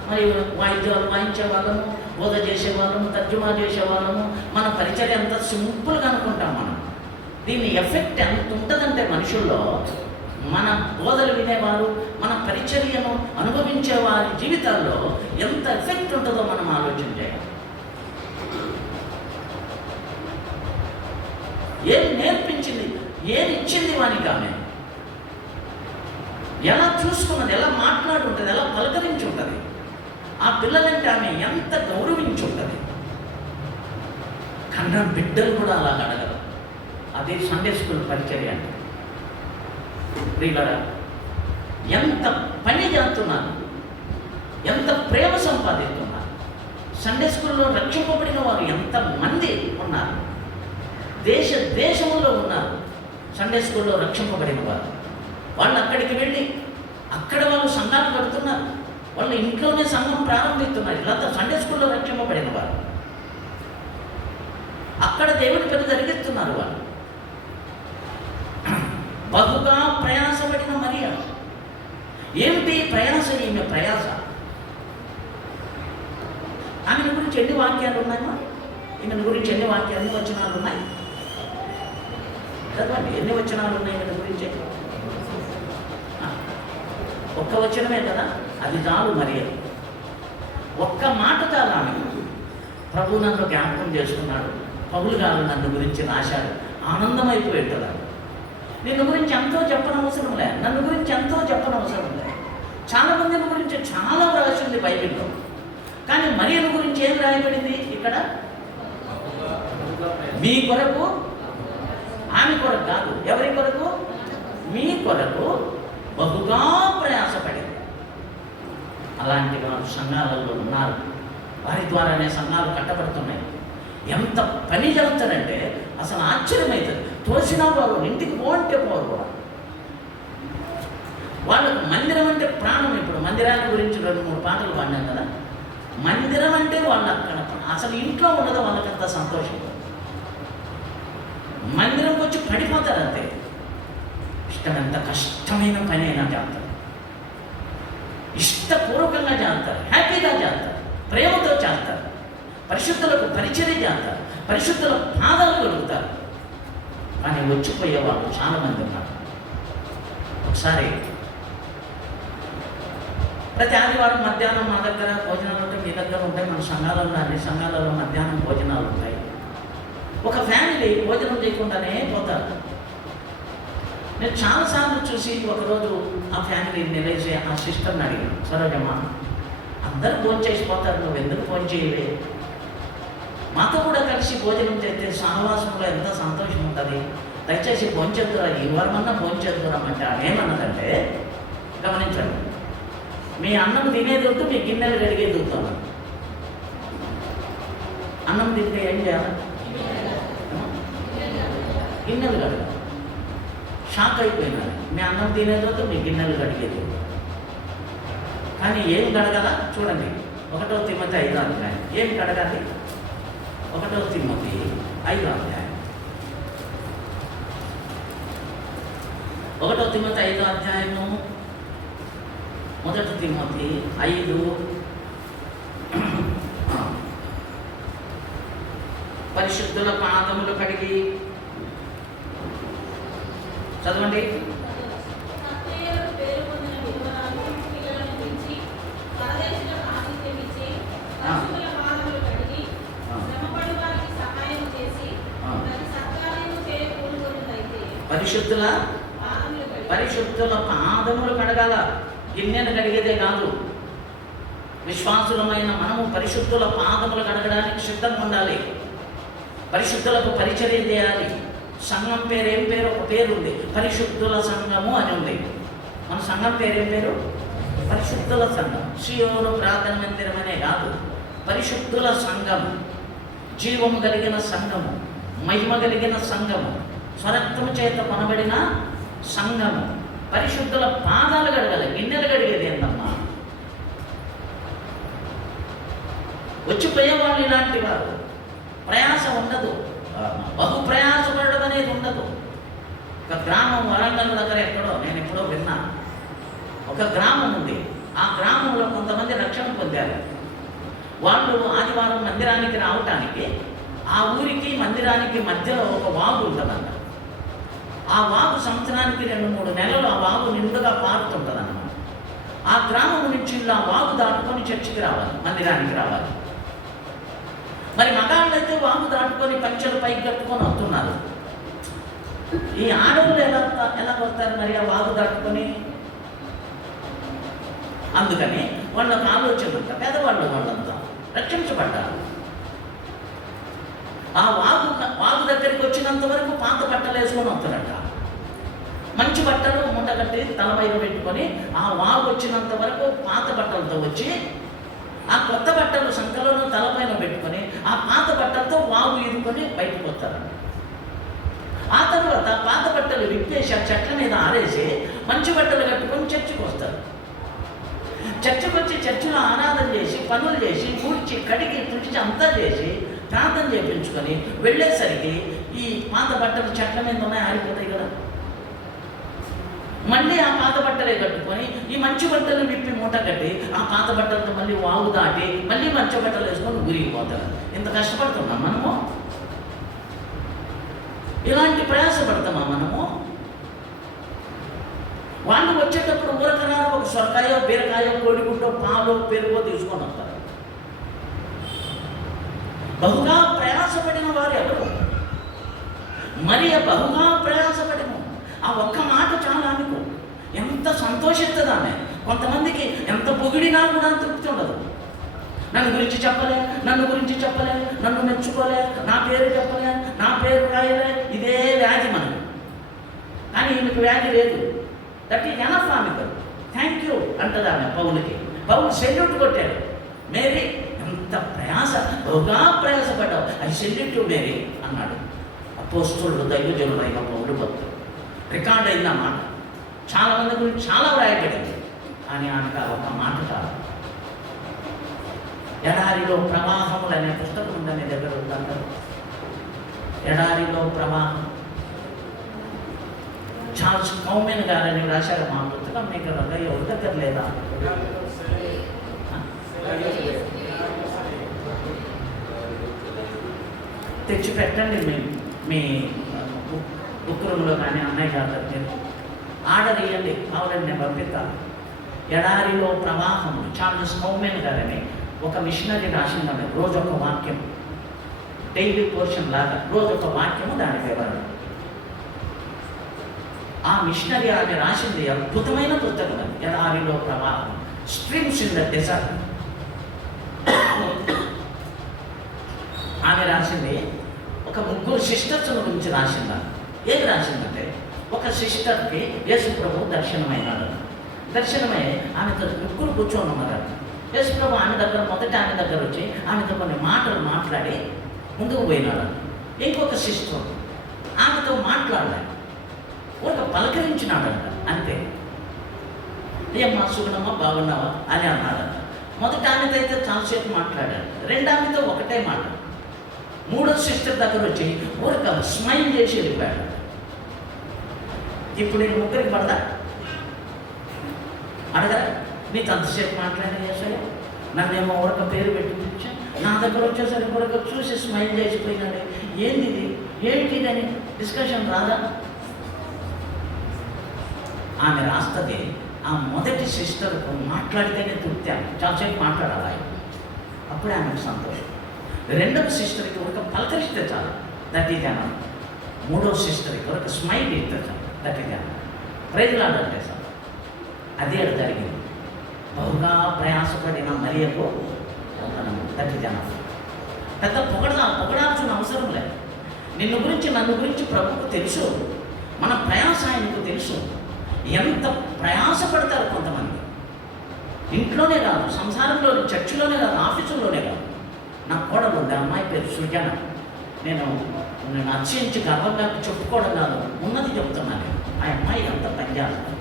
మరియు వాయిద్యాలు వాయించే వాళ్ళము, బోధ చేసే వాళ్ళము, తర్జుమా చేసే వాళ్ళము, మన పరిచర్య ఎంత సింపుల్గా అనుకుంటాం మనం. దీని ఎఫెక్ట్ ఎంత ఉంటుందంటే మనుషుల్లో, మన బోధలు వినేవారు, మన పరిచర్యను అనుభవించే వారి జీవితాల్లో ఎంత ఎఫెక్ట్ ఉంటుందో మనం ఆలోచన చేయాలి. ఏం నేర్పించింది, ఏమి ఇచ్చింది వానికి ఆమె, ఎలా చూసుకున్నది, ఎలా మాట్లాడుంటుంది, ఎలా పలకరించి ఉంటుంది, ఆ పిల్లలంటే ఆమె ఎంత గౌరవించి ఉంటుంది. కన్నా బిడ్డలు కూడా అలా అడగరు. అదే సండే స్కూల్ పరిచర్య అంటే. ప్రియులారా, ఎంత పని చేస్తున్నారు, ఎంత ప్రేమ సంపాదిస్తున్నారు. సండే స్కూల్లో రక్షింపబడిన వారు ఎంతమంది ఉన్నారు, దేశంలో ఉన్నారు సండే స్కూల్లో రక్షింపబడిన వారు. వాళ్ళు అక్కడికి వెళ్ళి అక్కడ వాళ్ళు సంఘాలు కడుతున్నారు, వాళ్ళు ఇంట్లోనే సంఘం ప్రారంభిస్తున్నారు. ఇలా సండే స్కూల్లో రక్షింపబడిన వారు అక్కడ దేవుని పని జరిగిస్తున్నారు. వాళ్ళు బహుగా ప్రయాసపడిన మరియా. ఏమిటి ప్రయాస? ఈమె ప్రయాస. ఆమె గురించి ఎన్ని వాక్యాలు ఉన్నాయమ్మా? ఈమె గురించి ఎన్ని వచనాలు ఉన్నాయి? చదవండి, ఎన్ని వచనాలు ఉన్నాయి ఈమె గురించి? ఒక్క వచనమే కదా, అది చాలు. మరియా ఒక్క మాట చాలు ఆమె. ప్రభు నన్ను జ్ఞాపకం చేసుకున్నాడు, పౌలు గారు నన్ను గురించి రాశాడు, ఆనందమైపోయేట్టుగా. నిన్ను గురించి ఎంతో చెప్పనవసరం లే, నన్ను గురించి ఎంతో చెప్పనవసరం లే. చాలా మందిని గురించి చాలా రాసింది బైబిల్లో, కానీ మరియను గురించి ఏం రాయబడింది ఇక్కడ? మీ కొరకు, ఆమె కొరకు కాదు, ఎవరి కొరకు? మీ కొరకు బహుగా ప్రయాసపడింది. అలాంటి వారు సంఘాలలో ఉన్నారు. వారి ద్వారానే సంఘాలు కట్టబడుతున్నాయి. ఎంత పని జరుగుతారంటే అసలు ఆశ్చర్యమవుతుంది. తోసినా వారు ఇంటికి పోంటే పోరు కూడా. వాళ్ళకు మందిరం అంటే ప్రాణం. ఇప్పుడు మందిరాల గురించి 2-3 పాటలు పాడినాం కదా. మందిరం అంటే వాళ్ళు అక్కడ అసలు ఇంట్లో ఉండదు వాళ్ళకంత సంతోషం. మందిరంకి వచ్చి పడిపోతారు అంతే. ఎంత కష్టమైన పని అయినా చేస్తారు, ఇష్టపూర్వకంగా చేస్తారు, హ్యాపీగా చేస్తారు, ప్రేమతో చేస్తారు, పరిశుద్ధులకు పరిచర్య చేస్తారు, పరిశుద్ధుల పాదాలు కలుగుతారు. కానీ వచ్చిపోయే వాళ్ళు చాలామంది ఉన్నారు. ఒకసారి ప్రతి ఆదివారం మధ్యాహ్నం మా దగ్గర భోజనాలు ఉంటాయి, మీ దగ్గర ఉంటాయి, మన సంఘాలలో అన్ని సంఘాలలో మధ్యాహ్నం భోజనాలు ఉంటాయి. ఒక ఫ్యామిలీ భోజనం చేయకుండానే పోతారు. నేను చాలాసార్లు చూసి ఒకరోజు ఆ ఫ్యామిలీని నిలేసి ఆ సిస్టర్ని అడిగాను, సరోజమ్మ అందరూ భోజనం చేసిపోతారు, నువ్వు ఎందుకు భోజనం చేయలే? మాతో కూడా కలిసి భోజనం చేస్తే సహవాసంలో ఎంత సంతోషం ఉంటుంది, దయచేసి భోజనం చేద్దురా, ఈ వారమన్నా భోజనం చేద్దురామంటే ఆమెమన్నదంటే, గమనించండి, మీ అన్నం తినేది వద్దు, మీ గిన్నెలు కడిగేది వద్దు. అన్నం తింటే ఏం చేయాలి? గిన్నెలు కడగాలి. షాక్ అయిపోయినారు. మీ అన్నం తినేది వద్దు, మీ గిన్నెలు కడిగేది. కానీ ఏం కడగాల చూడండి. 1 తిమోతి 5వ అధ్యాయం. ఏం కడగాలి? 1 తిమోతి 5వ అధ్యాయం. 1 తిమోతి 5వ అధ్యాయము 1 తిమోతి 5 పరిశుద్ధుల పాదములు కడిగి చదవండి. పరిశుద్ధుల పాదములు కడగాల, గిన్నెను కడిగేదే కాదు. విశ్వాసులమైన మనము పరిశుద్ధుల పాదములు కడగడానికి సిద్ధంగా ఉండాలి. పరిశుద్ధులకు పరిచర్య చేయాలి. సంఘం పేరు ఏం పేరు? ఒక పేరు ఉంది, పరిశుద్ధుల సంఘము అని ఉంది. మన సంఘం పేరు ఏం పేరు? పరిశుద్ధుల సంఘం. సియోను ప్రార్థన మందిరం అనే కాదు, పరిశుద్ధుల సంఘము, జీవము కలిగిన సంఘము, మహిమ కలిగిన సంఘము, స్వరక్తము చేత కొనబడిన సంఘము. పరిశుద్ధుల పాదాలు కడగాలి, గిన్నెలు కడిగేది ఏంటమ్మా? వచ్చిపోయే వాళ్ళు ఇలాంటి వారు. ప్రయాస ఉండదు, బహు ప్రయాసపడడం అనేది ఉండదు. ఒక గ్రామం వరంగల్ దగ్గర ఎక్కడో నేను ఎప్పుడో విన్నా. ఒక గ్రామం ఉంది, ఆ గ్రామంలో కొంతమంది రక్షణ పొందారు. వాళ్ళు ఆదివారం మందిరానికి రావటానికి ఆ ఊరికి మందిరానికి మధ్యలో ఒక వాగు ఉంటుందన్న. ఆ వాగు సంవత్సరానికి 2-3 నెలలు ఆ వాగు నిండుగా పారుతుంటుందన్నమాట. ఆ గ్రామం నుంచి ఆ వాగు దాటుకొని చర్చికి రావాలి, మందిరానికి రావాలి. మరి మగాళ్ళైతే వాగు దాటుకొని పంచెలు పైకి కట్టుకొని వస్తున్నారు. ఈ ఆడవాళ్ళు ఎలా వస్తారు మరి ఆ వాగు దాటుకొని? అందుకని వాళ్ళకు ఆలోచన ఉంటా, పెద్దవాళ్ళు వాళ్ళంతా రక్షించబడ్డారు. ఆ వాగు దగ్గరికి వచ్చినంత వరకు పాత బట్టలు వేసుకొని వస్తారట. మంచి బట్టలు ముంట కట్టి తల మీద పెట్టుకొని ఆ వాగు వచ్చినంత వరకు పాత బట్టలతో వచ్చి ఆ కొత్త బట్టలు సంకలను తలపైన పెట్టుకొని ఆ పాత బట్టలతో వాగు ఈదుకొని బయటకు వస్తారు. ఆ తర్వాత పాత బట్టలు విప్పేసి ఆ చెట్ల మీద ఆరేసి మంచి బట్టలు కట్టుకొని చర్చికి వస్తారు. చర్చికి వచ్చి చర్చిలో ఆరాధన చేసి పనులు చేసి కూర్చి కడిగి తుడిచి అంతా చేసి ప్రార్థన చేయించుకొని వెళ్ళేసరికి ఈ పాత బట్టలు చెట్ల మీద ఉన్నాయి, ఆరిపోతాయి కదా. మళ్ళీ ఆ పాత బట్టలే కట్టుకొని ఈ మంచి బట్టలు విప్పి మూట కట్టి ఆ పాత బట్టలతో మళ్ళీ వాగు దాటి మళ్ళీ మంచి బట్టలు వేసుకొని ఊరిగిపోతారు. ఇంత కష్టపడుతున్నాం మనము? ఇలాంటి ప్రయాసపడతామా మనము? వాళ్ళు వచ్చేటప్పుడు ఊరకరారు ఒక సొరకాయో బీరకాయో కోడిగుడ్డో పాలో పెరుగో తీసుకొని వస్తారు. బహుగా ప్రయాసపడిన వారు ఎవరు? మరియ బహుగా ప్రయాసపడిన. ఆ ఒక్క మాట చాలా ఆమెకు ఎంత సంతోషిస్తుంది ఆమె. కొంతమందికి ఎంత పొగిడినా కూడా తృప్తి ఉండదు. నన్ను గురించి చెప్పలే, నన్ను గురించి చెప్పలే, నన్ను మెచ్చుకోలే, నా పేరు చెప్పలే, నా పేరు రాయలే, ఇదే వ్యాధి మనకు. కానీ ఈమెకు వ్యాధి లేదు. దట్ ఈజ్ ఎనఫ్ ఆమెకు. థ్యాంక్ యూ అంటది ఆమె పౌలుకి. పౌలు సెల్యూట్ కొట్టాడు. మేరీ ఎంత బహుగా ప్రయాసపడ్డావు, ఐ సెల్యూట్ యు మేరీ అన్నాడు. అపోస్తలుడు దైవజనుడైన పౌలు భక్తుడు. రికార్డ్ అయిన మాట చాలా మంది గురించి చాలా వ్రాయబడింది. కానీ ఆమెకు ఒక మాట కాదు. ఎడారిలో ప్రవాహములు అనే పుస్తకం ఉందని దగ్గర ఉందంటారు. ఎడారిలో ప్రవాహం చార్ల్స్ కౌమెన్ గారని రాశారు. మా పుస్తకం మీకు ఎవరి దగ్గర లేదా? తెచ్చి పెట్టండి. మీ బుక్ రూమ్లో కానీ అన్నయ్య గారి దగ్గర ఆర్డర్ ఇవ్వండి, కావాలని నేను పంపిస్తాను. ఎడారిలో ప్రవాహం చార్ల్స్ కౌమెన్ గారని ఒక మిషనరీ రాసిందని రోజు ఒక వాక్యం, డైలీ పోర్షన్ లాగా రోజు ఒక వాక్యము దానికి వివరణ. ఆ మిషనరీ ఆమె రాసింది అద్భుతమైన పుస్తకం అది. ఎడారిలో ప్రవాహం, స్ట్రీమ్స్ ఇన్ ద డెజర్ట్. ఆమె రాసింది ఒక ముగ్గురు సిస్టర్స్ గురించి రాసిందా. ఏది రాసిందంటే, ఒక సిస్టర్కి యేసు ప్రభు దర్శనమైనాడు. దర్శనమై ఆమెతో ముగ్గురు కూర్చొని ఉన్నారు. యేసు ప్రభు ఆమె దగ్గర ఆమె దగ్గర వచ్చి ఆమెతో కొన్ని మాటలు మాట్లాడి ముందుకు పోయినాడు. ఇంకొక సిస్టర్ ఆమెతో మాట్లాడలే, ఒక పలకరించినాడంట అంతే. ఏమ్మా సుగుణమ్మా బాగున్నావా అని అన్నాడంట. మొదట ఆమెతో అయితే చాలాసేపు మాట్లాడాడు. రెండామెతో ఒకటే మాట. మూడో సిస్టర్ దగ్గర వచ్చి ఊరిక స్మైల్ చేసి వెళ్ళిపోయాడు. ఇప్పుడు నేను ముగ్గురికి పడదా? అడగరా? నీతో అంతసేపు మాట్లాడే చేశాడు. నన్నేమో ఊరక పేరు పెట్టి నా దగ్గర వచ్చేసరికి ఊరక చూసి స్మైల్ చేసిపోయినాడు. ఏంటిది అని డిస్కషన్ రాదా? ఆమె రాస్తుంది ఆ మొదటి సిస్టర్కు మాట్లాడితేనే తృప్తి. ఆమె చాలాసేపు మాట్లాడాలి, అప్పుడే ఆమెకు సంతోషం. రెండవ సిస్టర్కి ఒక పలకరిస్తే చాలు, దట్ ఈజ్ అన్న. మూడవ సిస్టర్కి ఒక స్మైల్ ఇస్తే చాలు, దట్ ఈజ్ అన్న. ప్రైజ్లాడంటే సార్ అదే జరిగింది. బహుగా ప్రయాసపడిన మరియకు దట్ ఈజ్ అన్న. పెద్ద పొగడాల్సిన అవసరం లేదు. నన్ను గురించి ప్రభువుకు తెలుసు. మన ప్రయాస ఆయనకు తెలుసు. ఎంత ప్రయాసపడతారు కొంతమంది. ఇంట్లోనే కాదు, సంసారంలోనే, చర్చిలోనే కాదు, ఆఫీసుల్లోనే కాదు. నా కోడలు ఉంది, అమ్మాయి పేరు సృజన. నేను అత్యంత గర్వంగా చెప్పుకోవడం కాదు, ఉన్నది చెప్తున్నాను. ఆ అమ్మాయి ఎంత పనిచేస్తుంది.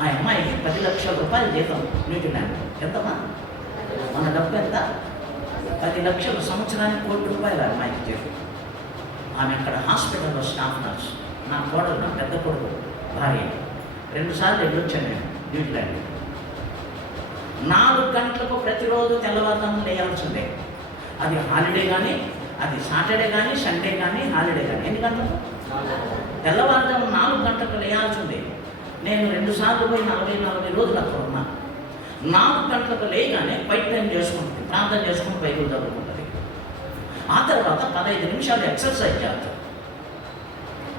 ఆ అమ్మాయికి 10 లక్షల రూపాయలు జీతం న్యూజిలాండ్. ఎంతమా? మన డబ్బు ఎంత? 10 లక్షలు, సంవత్సరానికి ₹1,00,00,000 ఆ అమ్మాయికి జీతం. ఆమె అక్కడ హాస్పిటల్లో స్టాఫ్ నర్స్. నా కోడలు, నా పెద్ద కొడుకు భార్య. 2 సార్లు వెళ్ళొచ్చాను నేను న్యూజిలాండ్. 4 గంటలకు ప్రతిరోజు తెల్లవారుజామున లేయాల్సిందే. అది హాలిడే కానీ, అది సాటర్డే కానీ, సండే కానీ, హాలిడే కానీ. ఎన్ని గంటలకు? తెల్లవారుజాము 4 గంటలకు లేయాల్సిందే. నేను 2 సార్లు పోయి 40 రోజులు అక్కడ ఉన్నా. 4 గంటలకు లేయగానే బయట టైం చేసుకుంటుంది, ప్రార్థన చేసుకుని బైబిల్ చదువుకుంటుంది. ఆ తర్వాత 15 నిమిషాలు ఎక్సర్సైజ్ చేస్తారు,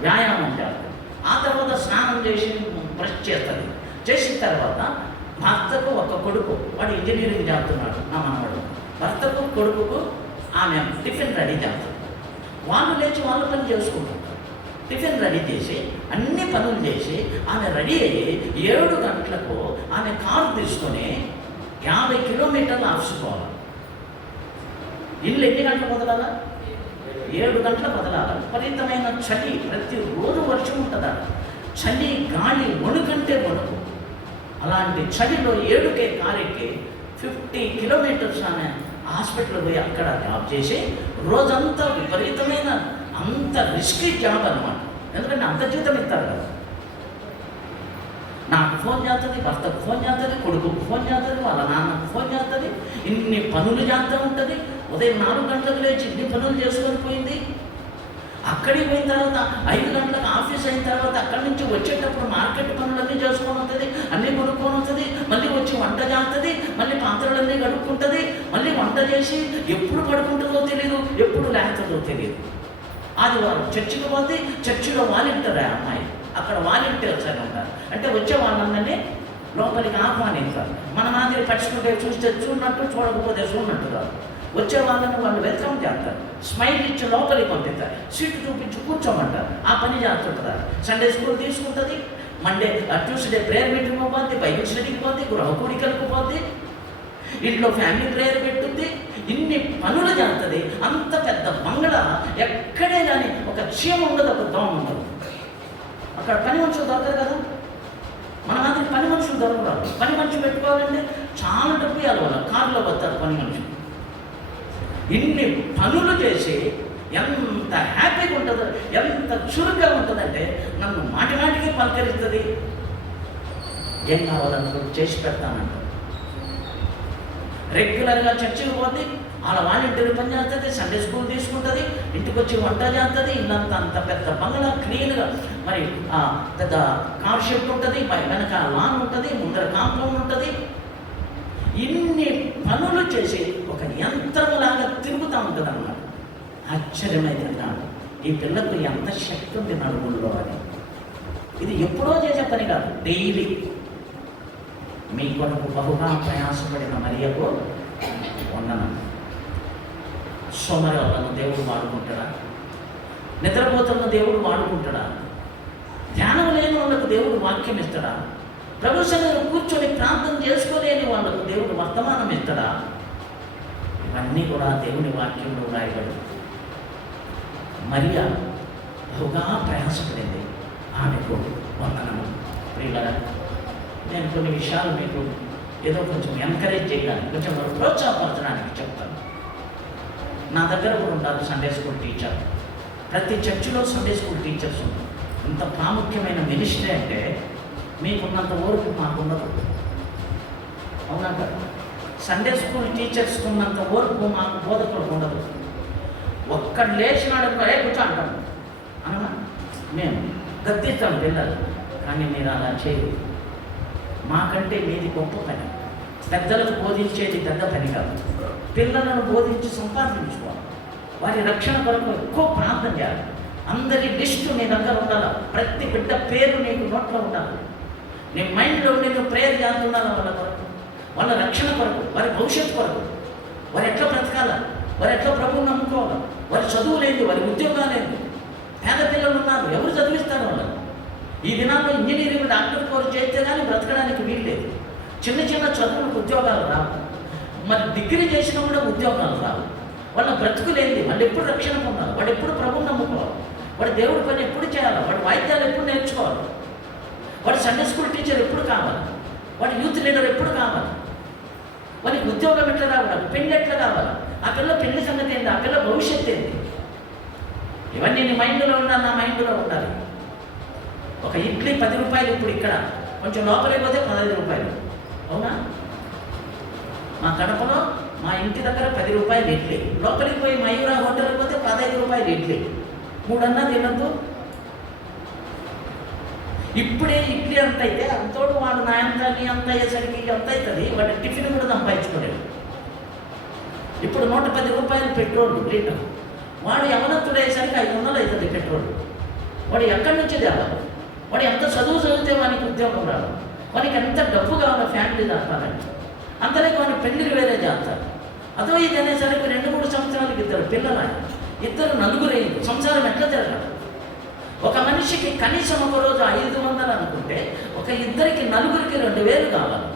వ్యాయామం చేస్తారు. ఆ తర్వాత స్నానం చేసి బ్రష్ చేస్తుంది. చేసిన తర్వాత భర్తకు ఒక కొడుకు, వాడు ఇంజనీరింగ్ చేస్తున్నాడు, నా మనవాడు. భర్తకు కొడుకుకు ఆమె టిఫిన్ రెడీ చేస్తారు. వాళ్ళు లేచి వాళ్ళ పని చేసుకుంటారు. టిఫిన్ రెడీ చేసి అన్ని పనులు చేసి ఆమె రెడీ అయ్యి 7 గంటలకు ఆమె కారు తీసుకొని 50 కిలోమీటర్లు ఆఫీసుకోవాలి. ఇల్లు ఎన్ని గంటలకు వదలాలా? 7 గంటలకు వదలాలి. విపరీతమైన చలి, ప్రతిరోజు వర్షం ఉంటుందా, చలి గాలి వణుకంటే వణుకు. అలాంటి చలిలో 7కే కారెక్కి 50 కిలోమీటర్స్ ఆమె హాస్పిటల్ పోయి అక్కడ జాబ్ చేసి రోజంతా విపరీతమైన అంత రిస్కీ జాబ్ అనమాట. ఎందుకంటే అంత జీతం ఇస్తారు కదా. నాకు ఫోన్ చేస్తుంది, భర్తకు ఫోన్ చేస్తుంది, కొడుకుకు ఫోన్ చేస్తుంది, వాళ్ళ నాన్నకు ఫోన్ చేస్తుంది. ఇన్ని పనులు చేస్తూ ఉంటుంది. ఉదయం 4 గంటలకు లేచి ఇన్ని పనులు చేసుకొని పోయింది. అక్కడికి పోయిన తర్వాత 5 గంటలకు ఆఫీస్ అయిన తర్వాత అక్కడి నుంచి వచ్చేటప్పుడు మార్కెట్ పనులన్నీ చేసుకొని వస్తుంది, అన్నీ కొనుక్కొని వస్తుంది. మళ్ళీ వచ్చి వంట చేస్తుంది, మళ్ళీ పాత్రలన్నీ కడుక్కుంటుంది, మళ్ళీ వంట వంట చేసి ఎప్పుడు పడుకుంటుందో తెలియదు, ఎప్పుడు లేస్తుందో తెలియదు. ఆదివారం చర్చికి పోతే చర్చిలో వాలంటీర్ ఆ అమ్మాయి, అక్కడ వాలంటీర్స్ అని ఉంటారు. అంటే వచ్చే వాళ్ళందరినీ లోపలికి ఆహ్వానిస్తారు. మన మాదిరి పట్టుకుంటే చూస్తే చూడనట్టు, చూడకపోతే చూడనట్టు కాదు. వచ్చే వాళ్ళని వాళ్ళు వెల్కమ్ చేస్తారు, స్మైల్ ఇచ్చి లోపలికి పంపిస్తారు, సీటు చూపించి కూర్చోమంటారు. ఆ పని చేస్తుంటారు. సండే స్కూల్ తీసుకుంటుంది, మండే ట్యూస్డే ప్రేయర్ మీటింగ్ పోతుంది, బైబిల్ స్టడీకి పోతుంది, గృహ కూడికలకు పోతుంది, ఇంట్లో ఫ్యామిలీ ప్రేయర్ పెట్టుద్ది, ఇన్ని పనులు చేస్తుంది. అంత పెద్ద బంగ్లా ఎక్కడే కానీ ఒక చీమ ఉండదు, ఒక దోమ ఉండదు. అక్కడ పని మనుషులు దొరకరు కదా, మన మాదిరి పని మనుషులు దొరకరాదు. పని మనిషి పెట్టుకోవాలంటే చాలా డబ్బు ఇవ్వాలి, వాళ్ళ కారులో వస్తారు పని మనుషులు. ఇన్ని పనులు చేసి ఎంత హ్యాపీగా ఉంటుందో, ఎంత చురుగ్గా ఉంటుందంటే నన్ను మాటి మాటికి పలకరిస్తుంది. ఏం కావాలనుకో చేసి పెడతానంట. రెగ్యులర్గా చర్చికి పోతే వాళ్ళ వాలంటీర్ పని చేస్తుంది, సండే స్కూల్ తీసుకుంటుంది, ఇంటికి వచ్చి వంట చేస్తుంది. ఇల్లంతా అంత పెద్ద బంగ్లా క్లీన్గా, మరి పెద్ద కార్ షెడ్ ఉంటుంది, వెనక లాన్ ఉంటుంది, ముందర కాంపౌండ్ ఉంటుంది. ఇన్ని పనులు చేసి ఒక యంత్రంలాగా తిరుగుతూ ఉంటుంది అన్నమాట. ఆశ్చర్యమైతే అన్నాడు, ఈ పిల్లకు ఎంత శక్తి ఉంది నడుముల్లో అని. ఇది ఎప్పుడో చేసే పని కాదు, డైలీ. మీ కొరకు బహుగా ప్రయాసపడిన మరియకు వందనం. సోమరివాళ్ళను దేవుడు వాడుకుంటాడా? నిద్రపోతున్న దేవుడు వాడుకుంటాడా? ధ్యానం లేని వాళ్ళకు దేవుడు వాక్యం ఇస్తాడా? ప్రభు సన్నిధిలో కూర్చొని ప్రార్థన చేసుకోలేని వాళ్ళకు దేవుడు వర్తమానం ఇస్తాడా? ఇవన్నీ కూడా దేవుని వాక్యంలో రాయబడి. మరియా బహుగా ప్రయాసపడింది, ఆమెకు వందనము. ప్రియులారా, నేను కొన్ని విషయాలు మీకు ఏదో కొంచెం ఎంకరేజ్ చేయడానికి, కొంచెం ప్రోత్సాహపరచడానికి చెప్తాను. నా దగ్గర కూడా ఉంటారు సండే స్కూల్ టీచర్. ప్రతి చర్చిలో సండే స్కూల్ టీచర్స్ ఉంటారు. ఇంత ప్రాముఖ్యమైన మినిస్ట్రీ అంటే మీకున్నంత ఓర్పు మాకున్నది. అవునా కదా? సండే స్కూల్ టీచర్స్కి ఉన్నంత ఓర్పు మాకు బోధకులకు ఉండదు. ఒక్కడు లేచినాడు కూర్చో అంటాం అనమా, మేము గద్దిస్తాం పిల్లలు. కానీ మీరు అలా చేయరు. మాకంటే మీది గొప్ప పని. పెద్దలకు బోధించేది పెద్ద పని కాదు, పిల్లలను బోధించి సంపాదించుకోవాలి. వారి రక్షణ కొరకు ఎక్కువ ప్రార్థన చేయాలి. అందరి లిస్టు నీ దగ్గర ఉండాలి. ప్రతి బిడ్డ పేరు నీకు నోట్లో ఉండాలి. నీ మైండ్లో నేను ప్రేయర్ చేస్తున్నాను వాళ్ళ కొరకు, వాళ్ళ రక్షణ కొరకు, వారి భవిష్యత్తు కొరకు. వారు ఎట్లా బ్రతకాల, వారు ఎట్లా ప్రభువుని నమ్ముకోవాలి, వారి చదువు లేదు, వారి ఉద్యోగాలు లేదు. పేద పిల్లలు ఉన్నారు, ఎవరు చదివిస్తారు వాళ్ళని? ఈ దినాల్లో ఇంజనీరింగ్, డాక్టర్ కోర్సు చేస్తే కానీ బ్రతకడానికి వీలు లేదు. చిన్న చిన్న చదువులకు ఉద్యోగాలు రావు. మరి డిగ్రీ చేసినా కూడా ఉద్యోగాలు రావు. వాళ్ళ బ్రతుకులేంది? వాళ్ళు ఎప్పుడు రక్షణ పొందాలి, వాడు ఎప్పుడు ప్రభువుని నమ్ముకోవాలి, వాడు దేవుడి పని ఎప్పుడు చేయాలి, వాడు వాయిద్యాలు ఎప్పుడు నేర్చుకోవాలి, వాడు సండే స్కూల్ టీచర్ ఎప్పుడు కావాలి, వాడు యూత్ లీడర్ ఎప్పుడు కావాలి, వాడికి ఉద్యోగం ఎట్లా రావాలి, పెళ్ళి ఎట్లా కావాలి, ఆ పిల్ల పెళ్లి సంగతి ఏంటి, ఆ పిల్ల భవిష్యత్తు ఏంటి? ఇవన్నీ నీ మైండ్లో ఉండాలి, నా మైండ్లో ఉండాలి. ఒక ఇడ్లీ 10 రూపాయలు, ఇప్పుడు ఇక్కడ కొంచెం లోపలికి పోతే 15 రూపాయలు. అవునా? మా కడపలో మా ఇంటి దగ్గర 10 రూపాయలు ఇడ్లీ, లోపలికి పోయి మయూరా హోటల్కి పోతే 15 రూపాయలు ఇడ్లీ. 3 అన్నా తినద్దు. ఇప్పుడే ఇడ్లీ అంత అయితే అంతోడు వాడు నా అంత నీ అంత అయ్యేసరికి ఎంత అవుతుంది, వాడి టిఫిన్ కూడా సంపాదించుకోలేడు. ఇప్పుడు 110 రూపాయలు పెట్రోల్ లీటర్. వాడు యవనత్తుడయ్యేసరికి 500 అవుతుంది పెట్రోల్. వాడు ఎక్కడి నుంచి తేవాలి? వాడు ఎంత చదువు చదివితే వానికి ఉద్యోగం రాదు, వానికి ఎంత డబ్బు కావాలో ఫ్యామిలీ దాటాలంటే. అంతలేక వాడిని పెళ్లికి వేరే చేస్తారు. అదో ఇది అనేసరికి 2-3 సంవత్సరాలకి 2 పిల్లలు, 2 నలుగురు అయింది. సంసారం ఎట్లా తిరగాలి? ఒక మనిషికి కనీసం ఒక రోజు 500 అనుకుంటే ఒక ఇద్దరికి నలుగురికి 2000 కావాలి.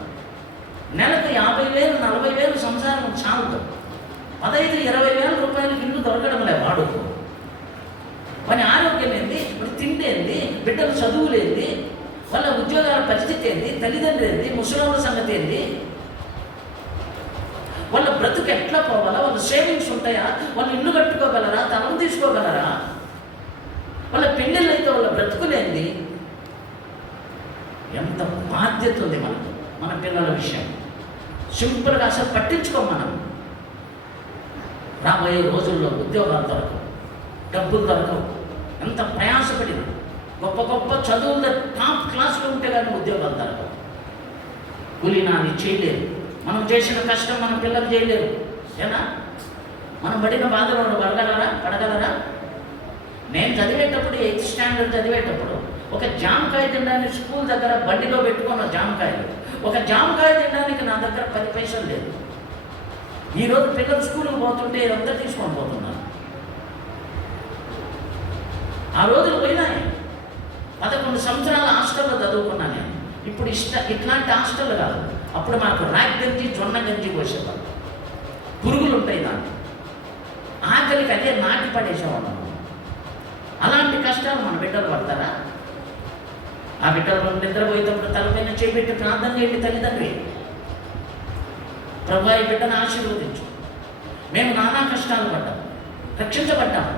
నెలకు 50,000 40,000 సంసారం చాలదు. 15-20,000 రూపాయలకి ఇల్లు దొరకడం లే. వాడు వాని ఆరోగ్యం ఏంది, వాడి తిండి ఏంది, బిడ్డలు చదువులేంది, వాళ్ళ ఉద్యోగాల పరిస్థితి ఏంది, తల్లిదండ్రులు ఏంది, ముసలాళ్ళ సంగతి ఏంది, వాళ్ళ బ్రతుకు ఎట్లా పోవాలా, వాళ్ళ సేవింగ్స్ ఉంటాయా, వాళ్ళు ఇల్లు కట్టుకోగలరా, తలం తీసుకోగలరా, వాళ్ళ పెళ్ళిళ్ళు అయితే వాళ్ళ బ్రతుకులేంది. ఎంత బాధ్యత ఉంది మనకు మన పిల్లల విషయం. సింపుల్గా అసలు పట్టించుకోం మనం. రాబోయే రోజుల్లో ఉద్యోగాలు దొరకవు, డబ్బులు దొరకవు. ఎంత ప్రయాసపడిన గొప్ప గొప్ప చదువుల టాప్ క్లాసులో ఉంటే కానీ ఉద్యోగాలు దొరకవు. కూలీనాన్ని చేయలేరు. మనం చేసిన కష్టం మన పిల్లలు చేయలేరు. ఏనా? మనం పడిన బాధలు పడగలరా? నేను చదివేటప్పుడు 8th స్టాండర్డ్ చదివేటప్పుడు ఒక జామకాయ తినడానికి స్కూల్ దగ్గర బండిలో పెట్టుకున్న జామకాయలు, ఒక జామకాయ తినడానికి నా దగ్గర 10 పైసలు లేదు. ఈరోజు పిల్లలు స్కూల్కి పోతుంటే ఇదంతా తీసుకొని పోతున్నారు. ఆ రోజులు పోయినాయి. 11 సంవత్సరాల హాస్టల్లో చదువుకున్నాను నేను. ఇప్పుడు ఇట్లాంటి హాస్టల్ కాదు. అప్పుడు మాకు రాగి గంజి, జొన్న గంజి పోసేవాళ్ళు. పురుగులు ఉంటాయి దాన్ని, ఆకలికి అదే నాటి పడేసేవాళ్ళం. అలాంటి కష్టాలు మన బిడ్డలు పడతారా? ఆ బిడ్డలు నిద్రపోయేటప్పుడు తలపైన చేపెట్టి ప్రార్థన చేయండి తల్లిదండ్రి, ప్రభు ఈ బిడ్డను ఆశీర్వదించు, మేము నానా కష్టాలు పడ్డాము, రక్షించబడ్డాము,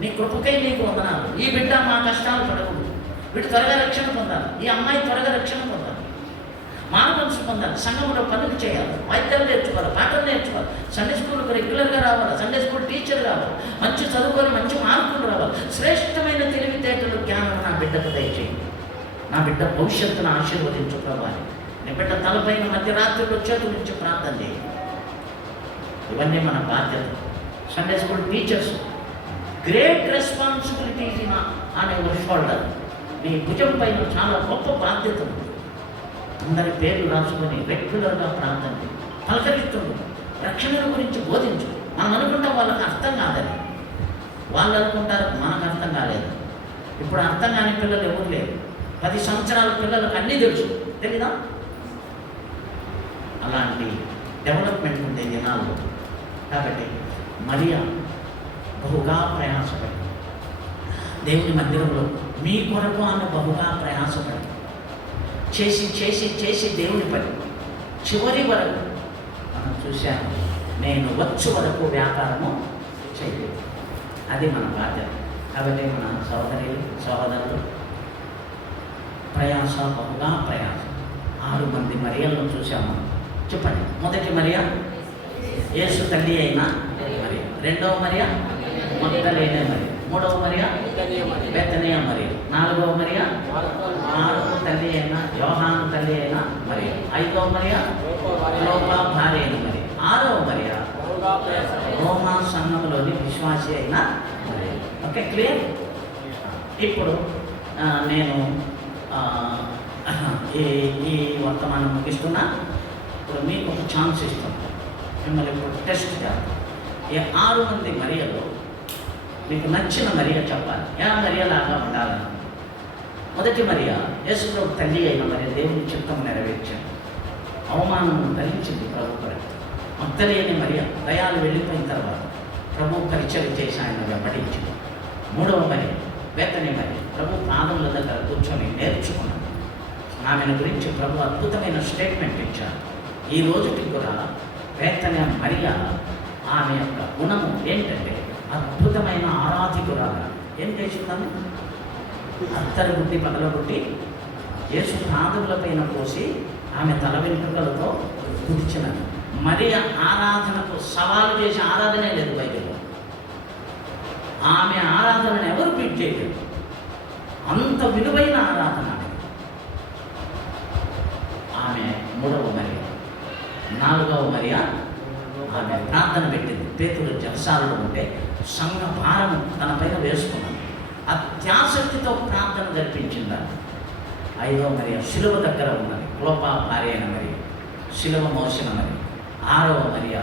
నీ కృపకై నీకు వందనాలు. ఈ బిడ్డ మా కష్టాలు పడకూడదు, వీడు త్వరగా రక్షణ పొందాలి, ఈ అమ్మాయి త్వరగా రక్షణ పొందాలి, మానవంశ పొందాలి, సంఘంలో పనులు చేయాలి, వైద్యాలు నేర్చుకోవాలి, పాటలు నేర్చుకోవాలి, సండే స్కూల్కి రెగ్యులర్గా రావాలి, సండే స్కూల్ టీచర్ కావాలి, మంచి చదువుకొని మంచి మార్కులు రావాలి, శ్రేష్టమైన తెలివితేటలు, జ్ఞానం నా బిడ్డకు దయచేయండి, నా బిడ్డ భవిష్యత్తును ఆశీర్వదించు ప్రభు. నీ బిడ్డ తలపైన మధ్యరాత్రిలో చేతుల నుంచి ప్రార్థన చేయండి. ఇవన్నీ మన బాధ్యత. Sunday school teachers, great responsibilities on your shoulder. మీ భుజం పైన చాలా గొప్ప బాధ్యత ఉంది. అందరి పేర్లు రాసుకొని రెగ్యులర్గా ప్రార్థన పలకరిస్తుంది. రక్షణ గురించి బోధించు. మనం అనుకుంటాం వాళ్ళకి అర్థం కాదని, వాళ్ళు అనుకుంటారు మనకు అర్థం కాలేదు. ఇప్పుడు అర్థం కాని పిల్లలు ఎవరు లేరు. 10 సంవత్సరాల పిల్లలకు అన్నీ తెలుసు, తెలీదా? అలాంటి డెవలప్మెంట్ ఉండే దినాల్లో. కాబట్టి మరియా బహుగా ప్రయాసపడి దేవుని మందిరంలో మీ కొరకు ఆమె బహుగా ప్రయాసపడి చేసి చేసి చేసి దేవుని పని చివరి వరకు మనం చూశాము. నేను వచ్చు వరకు వ్యాపారము చేయలేదు. అది మన బాధ్యత. కాబట్టి మన సహోదరులు ప్రయాస, బహుగా ప్రయాస. 6 మంది మరియలను చూసాము. చెప్పండి. మొదటి మరియ యేసు తల్లి అయిన మరియ, రెండవ మరియ మగ్దలేనే మరియ, మూడవ మరియ బెతనియా మరియ, నాలుగవ మరియ మార్కు తల్లి అయిన యోహాను తల్లి అయిన మరియ, ఐదవ మరియ క్లోపా భార్య అయిన మరియ, ఆరవ మరియ రోమా సంఘంలోని విశ్వాసి అయిన మరియ. Okay, clear? ఇప్పుడు నేను ఈ వర్తమానం ముగిస్తున్నా. ఇప్పుడు మీకు ఒక ఛాన్స్ ఇస్తాను. మిమ్మల్ని ఇప్పుడు టెస్ట్ చేయాలి. ఈ 6 మంది మరియలో మీకు నచ్చిన మరియ చెప్పాలి. ఏ మరియలాగా ఉండాలని. మొదటి మరియ యేసుప్రభు తల్లి అయిన మరియ దేవుని చిత్తం నెరవేర్చింది. అవమానం కలిగించింది ప్రభు కొరకు. మగ్దలేని మరియ దయాలు వెళ్ళిపోయిన తర్వాత ప్రభు పరిచయం చేసి ఆయన వెంబడించింది. మూడవ మరియ బెతనీ మరియ ప్రభు పాదముల దగ్గర కూర్చొని నేర్చుకున్నాడు. ఆమెను గురించి ప్రభు అద్భుతమైన స్టేట్మెంట్ ఇచ్చారు. ఈ రోజుకి కూడా బెతనీ మరియ ఆమె యొక్క గుణము ఏంటంటే అద్భుతమైన ఆరాధికురాలు. ఏం చేసిందని అత్తరు బుట్టి పగలబుట్టి యేసు పాదముల పైన పోసి ఆమె తల వెంట్రుకలతో కుడిచినది. మరి ఆరాధనకు సవాలు చేసే ఆరాధనే లేదు బైబిల్లో. ఆమె ఆరాధనను ఎవరు బీట్ చేయలేదు. అంత విలువైన ఆరాధన ఆమె. మూడవ మరియ. నాలుగవ మరియ ఆమె ప్రార్థన పెట్టింది. పేతురు జలసాలలో ఉంటే సంఘ భారము తన పైన వేసుకున్నాడు. అత్యాసక్తితో ప్రార్థన జరిపించింది. ఐదవ మరియ శిలువ దగ్గర ఉన్నది. క్లోపా భార్య అయిన మరియ, శిలువ మోసిన మరియ. ఆరవ మరియ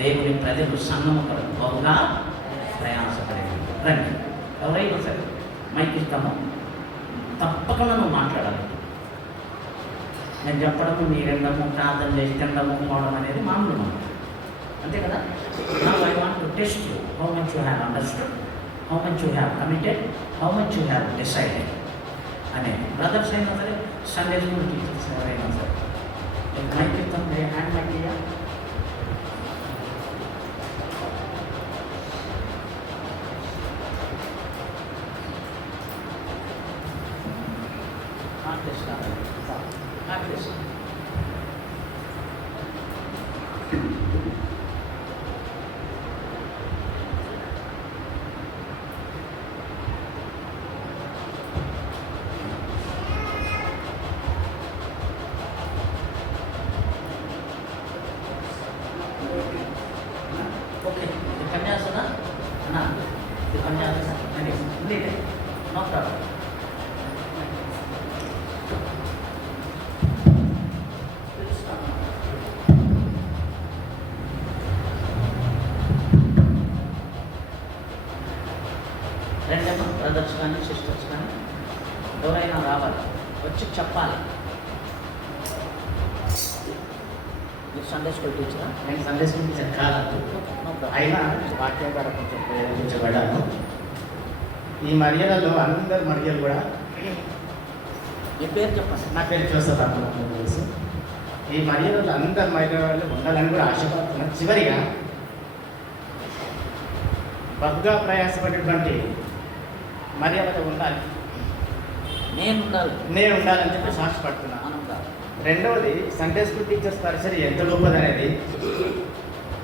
దేవుని ప్రజలు సంఘము కొరకు బహుగా ప్రయాసపడేది. రండి, ఎవరైనా సరే మైక్ ఇస్తాము, తప్పకుండా నువ్వు మాట్లాడాలి. నేను చెప్పడము, మీరెండము, ప్రార్థన చేసి తినడము, పోవడం అనేది మామూలు మాట, అంతే కదా. Now I want to test you, how much you have understood, how much you have committed, how much you have decided అనేది. బ్రదర్స్ అయినా సరే, సండే స్కూల్ టీచర్స్ ఎవరైనా సరే, మైక్ ఇస్తాం, హ్యాండ్ మైక్ ఇయ్యా. సండే స్కూల్ టీచరా? నేను సండే స్కూల్ టీచర్ కాదు, అయినా వాక్యం ద్వారా కొంచెం ప్రేరేపించబడ్డాను. ఈ మరియలలో అందరు మరియలు కూడా, మీ పేరు చెప్పండి. నా పేరు జోసఫ్ నాకు తెలుసు. ఈ మరియలలో అందరు మరియలు ఉండాలని కూడా ఆశపడుతున్నాను. చివరిగా బహుగా ప్రయాసపడేటువంటి మరియలు ఉండాలి, నేను ఉండాలని చెప్పి ఆశపడుతున్నాను. రెండవది, సండే స్కూల్ టీచర్స్ పరిసర ఎంత గొప్పదనేది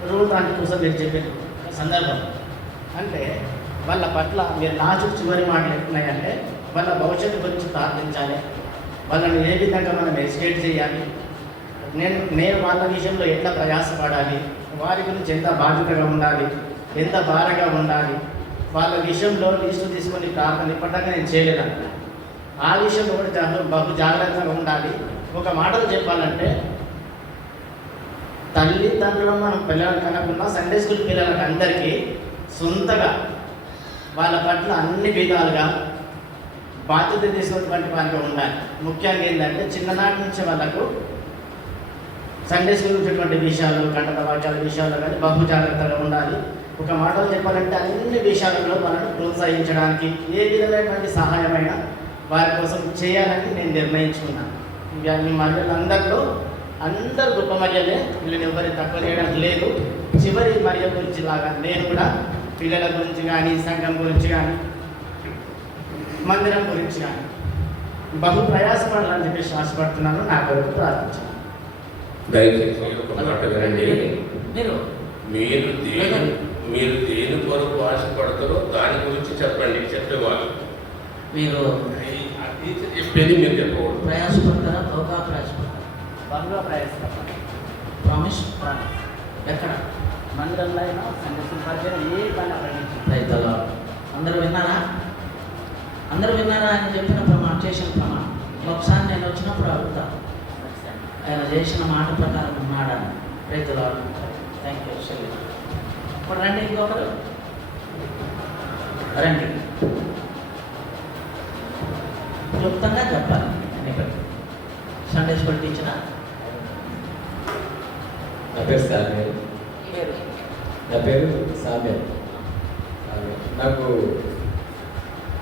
రోజు దాంట్లో కోసం మీరు చెప్పే సందర్భం. అంటే వాళ్ళ పట్ల మీరు లాస్ట్ చివరి మాటలు ఎట్టున్నాయంటే వాళ్ళ భవిష్యత్తు గురించి ప్రార్థించాలి, వాళ్ళని ఏ విధంగా మనం ఎడ్యుకేట్ చేయాలి, నేను వాళ్ళ విషయంలో ఎట్లా ప్రయాసపడాలి, వారి గురించి ఎంత బాధ్యతగా ఉండాలి, ఎంత భారంగా ఉండాలి, వాళ్ళ విషయంలో లిస్టు తీసుకొని ప్రార్థన ఇప్పటిదాకా నేను చేయలేదంట. ఆ విషయంలో కూడా బహు జాగ్రత్తగా ఉండాలి. ఒక మాటలు చెప్పాలంటే తల్లిదండ్రులను మనం పిల్లలను కనుక్కున్నా సండే స్కూల్ పిల్లలకు అందరికీ సొంతగా వాళ్ళ పట్ల అన్ని విధాలుగా బాధ్యత తీసుకున్నటువంటి వారికి ఉండాలి. ముఖ్యంగా ఏంటంటే చిన్ననాటి నుంచి వాళ్ళకు సండే స్కూల్ ఉన్నటువంటి విషయాలు, కంటత వాక్యాల విషయాలు కానీ బహు జాగ్రత్తగా ఉండాలి. ఒక మాటలు చెప్పాలంటే అన్ని విషయాలలో వాళ్ళను ప్రోత్సహించడానికి ఏ విధమైనటువంటి సహాయమైనా వారి కోసం చేయాలని నేను నిర్ణయించుకున్నాను. ఇవన్నీ మరియలందరిలో అందరు గొప్ప మరియలే, వీళ్ళని ఎవరిని తక్కువ చేయడానికి లేదు. చివరి మరియ గురించి లాగా నేను కూడా పిల్లల గురించి కానీ, సంఘం గురించి కానీ, మందిరం గురించి కానీ బహు ప్రయాసపడాలని చెప్పేసి ఆశపడుతున్నాను. నా కొరకు ప్రార్థించాను. దయచేసి ఒక మాట వినండి. మీరు మీరు దేని కొరకు ఆశపడతారో దాని గురించి చెప్పండి. చెప్పేవాళ్ళు మీరు ఆ టీచర్ చెప్పేది మీరు చెప్పకూడదు. ప్రయాసపడతారా? బహుగా ప్రయాసపడతారా? బహుగా ప్రయాసపడతాను. ప్రామిస్. ఎక్కడ? మందిరంలో అయినా సండే స్కూల్ పరిచయం ఏ పని ప్రకటించాను. రైతులు అందరూ విన్నారా? అందరూ విన్నారా? ఆయన చెప్పిన ప్రమాణం, చేసిన ప్రమాణం ఒకసారి నేను వచ్చినప్పుడు అడుగుతా, ఆయన చేసిన మాట ప్రకారం ఉన్నాడా? రైతులు థ్యాంక్ యూ. సరే, ఇప్పుడు రండి, ఇంకొకరు రండి. క్లుప్తంగా చెప్పాలి. ఎన్నికలు సండే స్కూల్ టీచరా? నా పేరు సామ్యల్. పేరు? నా పేరు సామ్యల్. నాకు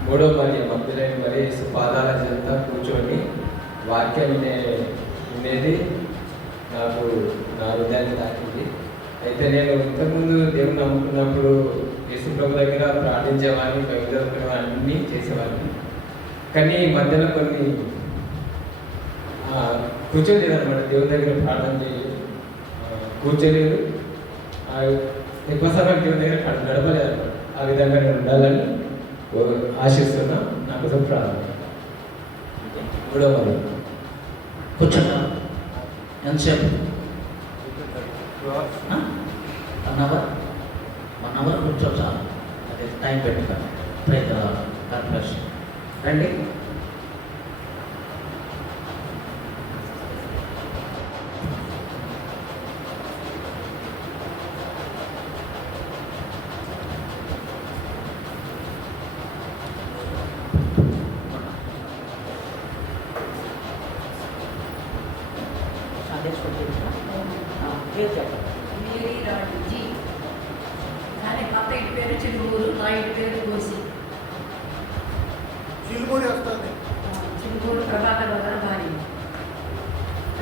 మూడో మందిరం మరి పాదాల చెంత కూర్చొని వాక్యం వినేది నాకు నా హృదయాన్ని తాకింది. అయితే నేను ఇంతకుముందు దేవుని నమ్ముకున్నప్పుడు యేసు ప్రభు దగ్గర ప్రార్థించేవాడిని, బైబిల్ అన్నీ చేసేవాడిని. కానీ మధ్యలో కొన్ని కూర్చోలేదు అనమాట. దేవుని దగ్గర ప్రార్థన చేయలేదు, కూర్చోలేదు, ఎక్కువ సమయం దేవుని దగ్గర గడపలేదు అనమాట. ఆ విధంగా నేను ఉండాలని ఆశిస్తున్నా. నా కోసం ప్రార్థన. మూడో మరి కూర్చుంటా. ఎంతసేపు? 1 అవర్ కూర్చో చాలు. అదే టైం పెట్టుకోండి. ప్రైజ్ రండి. మేరీ రాజుజీ. కానీ అత్త ఇంటి పేరు చిలుమూరు, నా ఇంటి పేరు కోసి. చిలుమూరు ప్రభాకర్ గారు భార్య.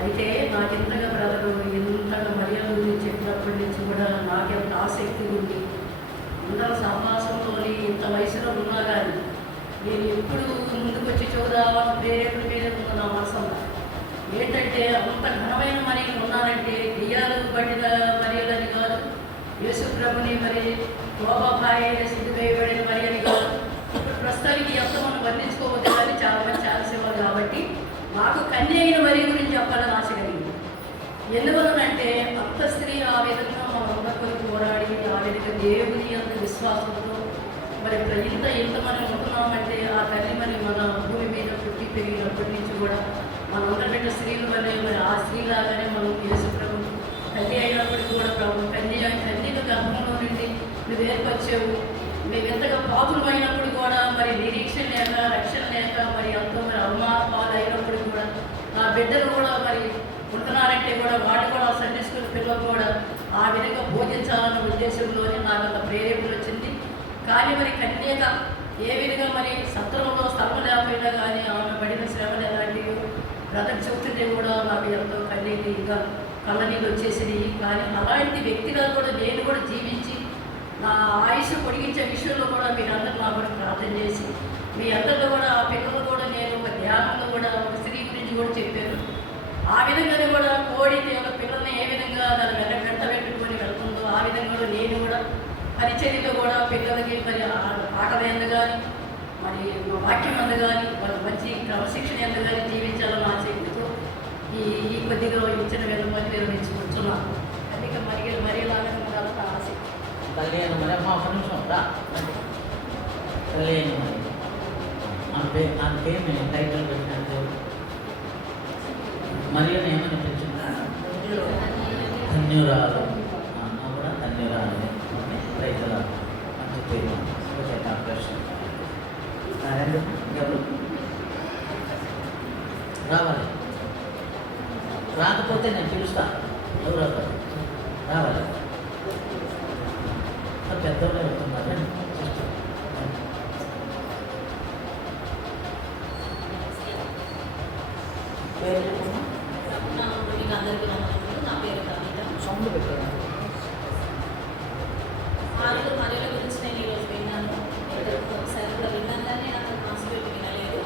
అయితే నాకు ఎంతగా బ్రదరు ఎంతగా మర్యాద గురించి చెప్పినప్పటి నుంచి కూడా నాకెంత ఆసక్తి ఉంది. అందరూ సమాసంలో ఇంత వయసులో ఉన్నా కానీ నేను ఎప్పుడు ముందుకు వచ్చి చూద్దామని ప్రేరేపణ మీద ఉన్న నా మనసంలో ఏంటంటే అంత ఘనమైన మరియలు ఉన్నారంటే దెయ్యాలు పట్టిన మరియలని కాదు, యేసు ప్రభుని మరి కోపభాయ సిద్ధి వేయబడిన మరియని కాదు. ఇప్పుడు ప్రస్తుతానికి ఎంత మనం వర్ణించుకోవద్దు కానీ చాలా మంది చాలాసేవారు కాబట్టి నాకు కన్య అయిన మరి గురించి చెప్పాలని ఆశ కలిగింది. ఎందువలనంటే అంత స్త్రీ ఆ విధంగా మనందరికీ పోరాడి ఆ విధంగా దేవుని అంత విశ్వాసంతో మరి ఇంత మనం ఉంటున్నామంటే ఆ తల్లి మరి మన భూమి మీద పుట్టి పెరిగినప్పటి నుంచి కూడా మనందరి బిడ్డ స్త్రీలు వల్లే మరి ఆ స్త్రీలాగానే మనం యేసు ప్రభు కన్య అయినప్పటికీ కూడా ప్రభు కన్యక గర్భంలో నుండి నువ్వు ఏర్పరిచావు. మేము ఎంతగా పాపులు అయినప్పుడు కూడా మరి నిరీక్షణ లేక రక్షణ లేక మరి ఎంతో మరి అమ్మ పాలు అయినప్పుడు కూడా నా బిడ్డలు కూడా మరి ఉంటున్నారంటే కూడా వాళ్ళు కూడా సండే స్కూల్ పిల్లలు కూడా ఆ విధంగా బోధించాలన్న ఉద్దేశంలోనే నాకు అంత ప్రేరేపణ వచ్చింది. కానీ మరి కన్యక ఏ విధంగా మరి సత్రంలో స్థలం లేకపోయినా కానీ ఆమె పడిన శ్రమలు ఎలాంటివి బ్రదర్ చెప్తుంటే కూడా నాకు ఎంతో కన్నీళ్ళుగా కళ్ళనీళ్ళు వచ్చేసినాయి. కానీ అలాంటి వ్యక్తిగా కూడా నేను కూడా జీవించి నా ఆయుష్ పొడిగించే విషయంలో కూడా మీరందరూ నా కూడా ప్రార్థన చేసి మీ అందరిలో కూడా ఆ పిల్లలు కూడా నేను ఒక ధ్యానంలో కూడా ఒక స్త్రీ గురించి కూడా చెప్పాను. ఆ విధంగానే కూడా కోడి ఒక పిల్లల్ని ఏ విధంగా దాని వెంట పెట్టుకొని వెళ్తుందో ఆ విధంగా కూడా నేను కూడా పరిచర్యలో కూడా పిల్లలకి మరి పాటలు ఎందు కానీ మరి వాక్యం ఎందు కానీ వాళ్ళకి మంచి క్రమశిక్షణ ఎందు కానీ జీవించాలని ఆసక్తితో ఈ కొద్దిగా ఇచ్చిన విధంగా నిర్వహించుకుంటున్నాను. అందుకే మరిలాగా ఉండాలని ఆసక్తి. కళ్యాణ మరి అమ్మ ఒక నిమిషం రా. కళ్యాణ మరి నా పేరు నేను టైటిల్ పెట్టినట్టు మరి ఏమని పెంచున్నా ధన్యురాలు అన్న కూడా ధన్యురాలు రైతుల మంచి పేరు ప్రశ్న ఎవరు రావాలి. రాకపోతే నేను పిలుస్తాను. ఎవరు రావాలి. పెద్దవాళ్ళు వెళ్తున్నారు. పేరు అందరికీ నమస్కారం. నా పేరు కవిత. సౌండ్ పెట్టాను. ఆరుగురు మర్యాల గురించి నేను ఈరోజు విన్నాను. ఒకసారి కూడా విన్నాను కానీ నాకు కాన్సెప్ట్ వినలేదు.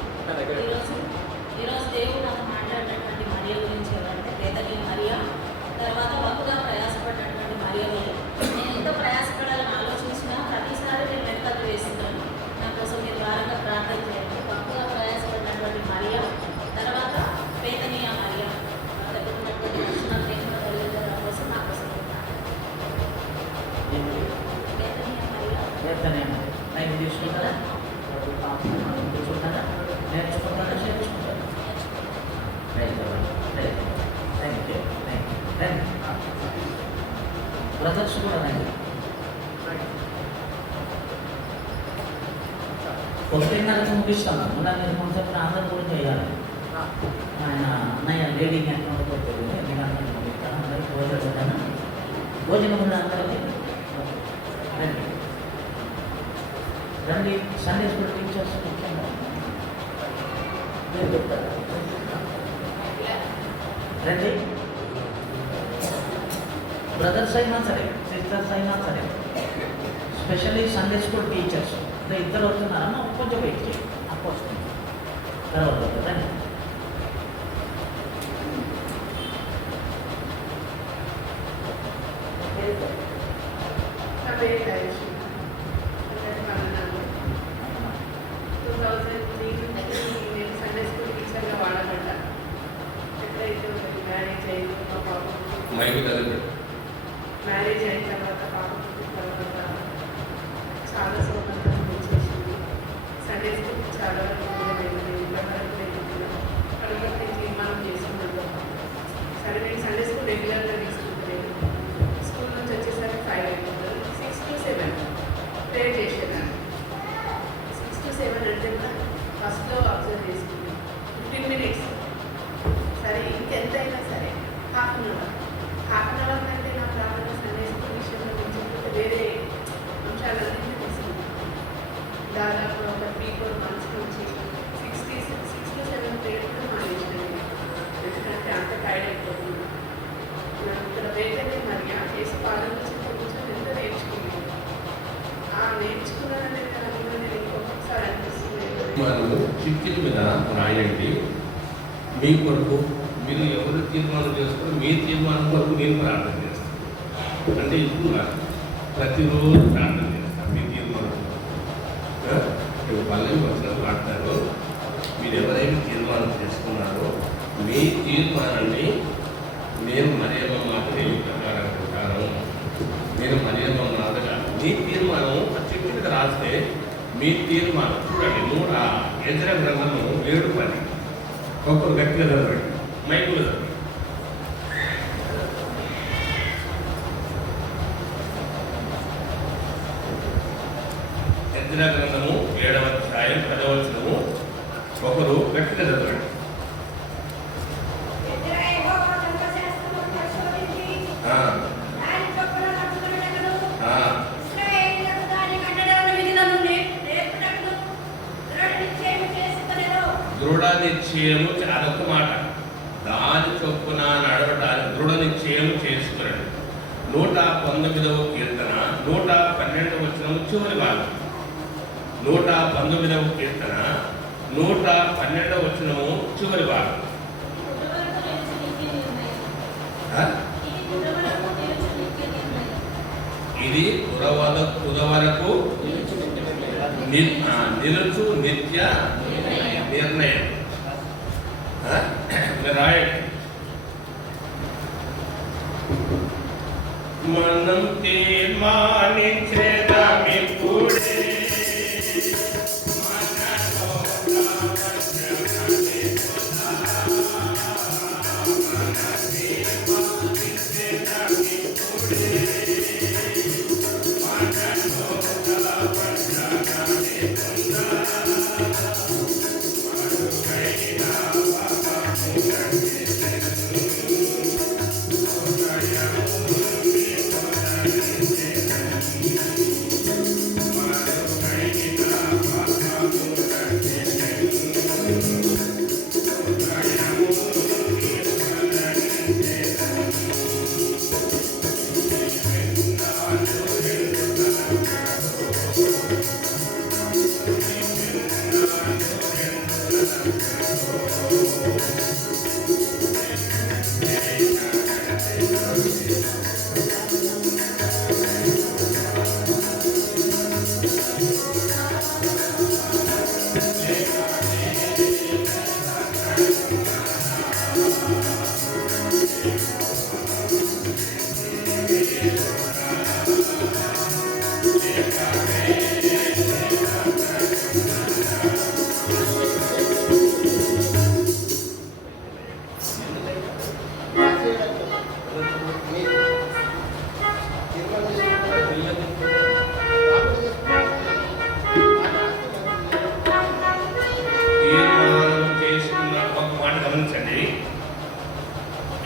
ఈరోజు దేవుడు నాకు మాట్లాడినటువంటి మరియ గురించి ఎవరంటే పేదలి మరియా, తర్వాత వక్కుగా ప్రయాసపడినటువంటి మరియలు. నేను ఎంతో ప్రయాసపడాలని ఆలోచించినా ప్రతిసారి నేను వెనకలు వేస్తున్నాను. నా కోసం మీరు వారంగా ప్రార్థన చేయండి. వక్కుగా ప్రయాసపడినటువంటి మరియా, తర్వాత పేదనీయ మరియా, వాళ్ళ దగ్గర ఉన్నటువంటి రక్షణ ప్రేమ కోసం నా కోసం నేను తీసుకుంటారా తీసుకుంటారా నేర్చుకుంటారా చేర్చుకుంటారా? Thank you. బ్రదర్స్ కూడా రండి. 1:30కి ముగిస్తాను. మళ్ళీ మీరు కొంచెం అందరూ కూడా చేయాలి. ఆయన అన్నయ్య లీడింగ్ ఎక్కడ ఉండకపోతుంది. ఎందుకంటే ముగిస్తాను. అందరికీ భోజనం కూడా అందరికీ రండి. సండే స్కూల్ టీచర్స్ ముఖ్యంగా మీరు చెప్తారు రండి. బ్రదర్స్ అయినా సరే సిస్టర్స్ అయినా సరే స్పెషల్లీ సండే స్కూల్ టీచర్స్ ఇద్దరు వస్తున్నారమ్మా. కొంచెం వెయిట్ చేయండి. అప్పుడు వస్తుంది తర్వాత రండి. నా పేరు రాజేశ్వరి. 2003 నుంచి నేను సండే స్కూల్ టీచర్గా వాడబడ్డా. ఎప్పుడైతే మ్యారేజ్ అయిందో మా పాప మ్యారేజ్ అయిన తర్వాత పాప తర్వాత చాలా సౌకర్యం చేసింది. సండే స్కూల్ చాలా కడపటి తీర్మానం చేసుకున్నాను. సరే నేను సండే స్కూల్ రెగ్యులర్గా తీసుకుంటలేదు. స్కూల్ నుంచి వచ్చేసరికి 5 అయిపోతుంది. 6 to 7 ప్రేయర్ చేసేదాన్ని. 6 to 7 అంటే ఫస్ట్లో అబ్జర్వ్ చేసుకుంది 15 minutes. సరే ఇంకెంతైనా సరే హాఫ్ అన్ అవర్ కంటే నా ప్రార్థన సండే స్కూల్ విషయంలో నుంచి వేరే అంశాలన్నీ తీసుకుంది. దాదాపు ఒక 3-4 months నుంచి 6 to 7 ప్రేయర్ కూడా మానేసినాను. ఎందుకంటే అంత టైర్డ్ అయిపోతుంది. ఇక్కడ వేదనే మరియా చేసి పాలన కొంచెం ఎంత నేర్చుకున్నాను. ఆ నేర్చుకున్నాననే దానిలో నేను ఇంకొకసారి అనిపిస్తుంది. మనము చిట్టీల మీద రాయండి. మీ కొరకు మీరు ఎవరు తీర్మానం చేసుకుని మీ తీర్మానం కొరకు నేను ప్రార్థన చేస్తాను. అంటే ఇప్పుడు ప్రతిరోజు ప్రార్థన చేస్తాను మీ తీర్మానం. పల్లెలు వచ్చినప్పుడు మాట్లాడారు. మీరు ఎవరైనా తీర్మానం చేసుకున్నారో మీ తీర్మానాన్ని నేను మరియమ్మ మాట ప్రకారం నేను మరియమ్మ మాటగా మీ తీర్మానం చిట్టి మీద రాస్తే మీ తీర్మానం చూడండి. 3 ఎజ్రా గ్రంథము 7:10 ఒక్కొక్క వ్యక్తిగా చదవండి. మైకులు చదవండి. ఎజ్రా గ్రంథము 7వ అధ్యాయం 10వ వచనము ఒకరు వ్యక్తిగా చదవండి. నిశ్చయము అదొక మాట. దాని చొప్పున నడవటానికి దృఢ నిశ్చయం చేసుకున్నాడు. 119వ కీర్తన 112వ వచనం చివరి భాగం. 119వ కీర్తన 112వ వచనము చివరి భాగం. ఇది తుదవరకు నిలుచు నిత్య నిర్ణయం. రాయండి. మనం తీర్మానించేదామిప్పుడే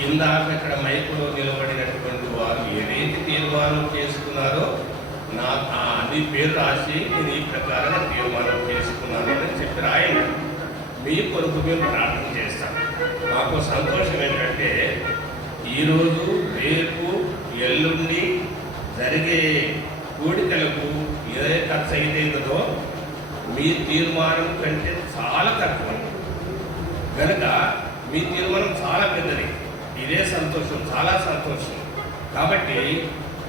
ఇందాక ఇక్కడ మైకులో నిలబడినటువంటి వారు ఏదైతే తీర్మానం చేసుకున్నారో అది పేరు రాసి నేను ఈ ప్రకారంగా తీర్మానం చేసుకున్నాను అని చెప్పి రాయండి. మీ కొరకు మేము ప్రార్థన చేస్తాం. మాకు సంతోషం ఏంటంటే ఈరోజు రేపు ఎల్లుండి జరిగే కోడికలకు ఏ ఖర్చు అయితేదో మీ తీర్మానం కంటే చాలా తక్కువ కనుక మీ తీర్మానం చాలా పెద్దది. ఇదే సంతోషం, చాలా సంతోషం. కాబట్టి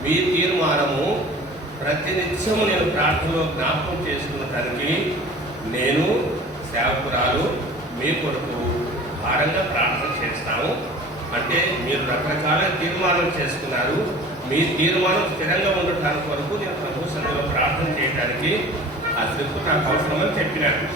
మీ తీర్మానము ప్రతినిత్యము నేను ప్రార్థనలో జ్ఞాపకం చేసుకున్నదానికి నేను సేవకురాలు మీ కొరకు భారంగా ప్రార్థన చేస్తాము. అంటే మీరు రకరకాల తీర్మానం చేసుకున్నారు. మీ తీర్మానం స్థిరంగా ఉండటానికి కొరకు నేను ప్రభు సన్నిధిలో ప్రార్థన చేయడానికి ఆ స్లిప్ నాకు అవసరమని చెప్పినాను.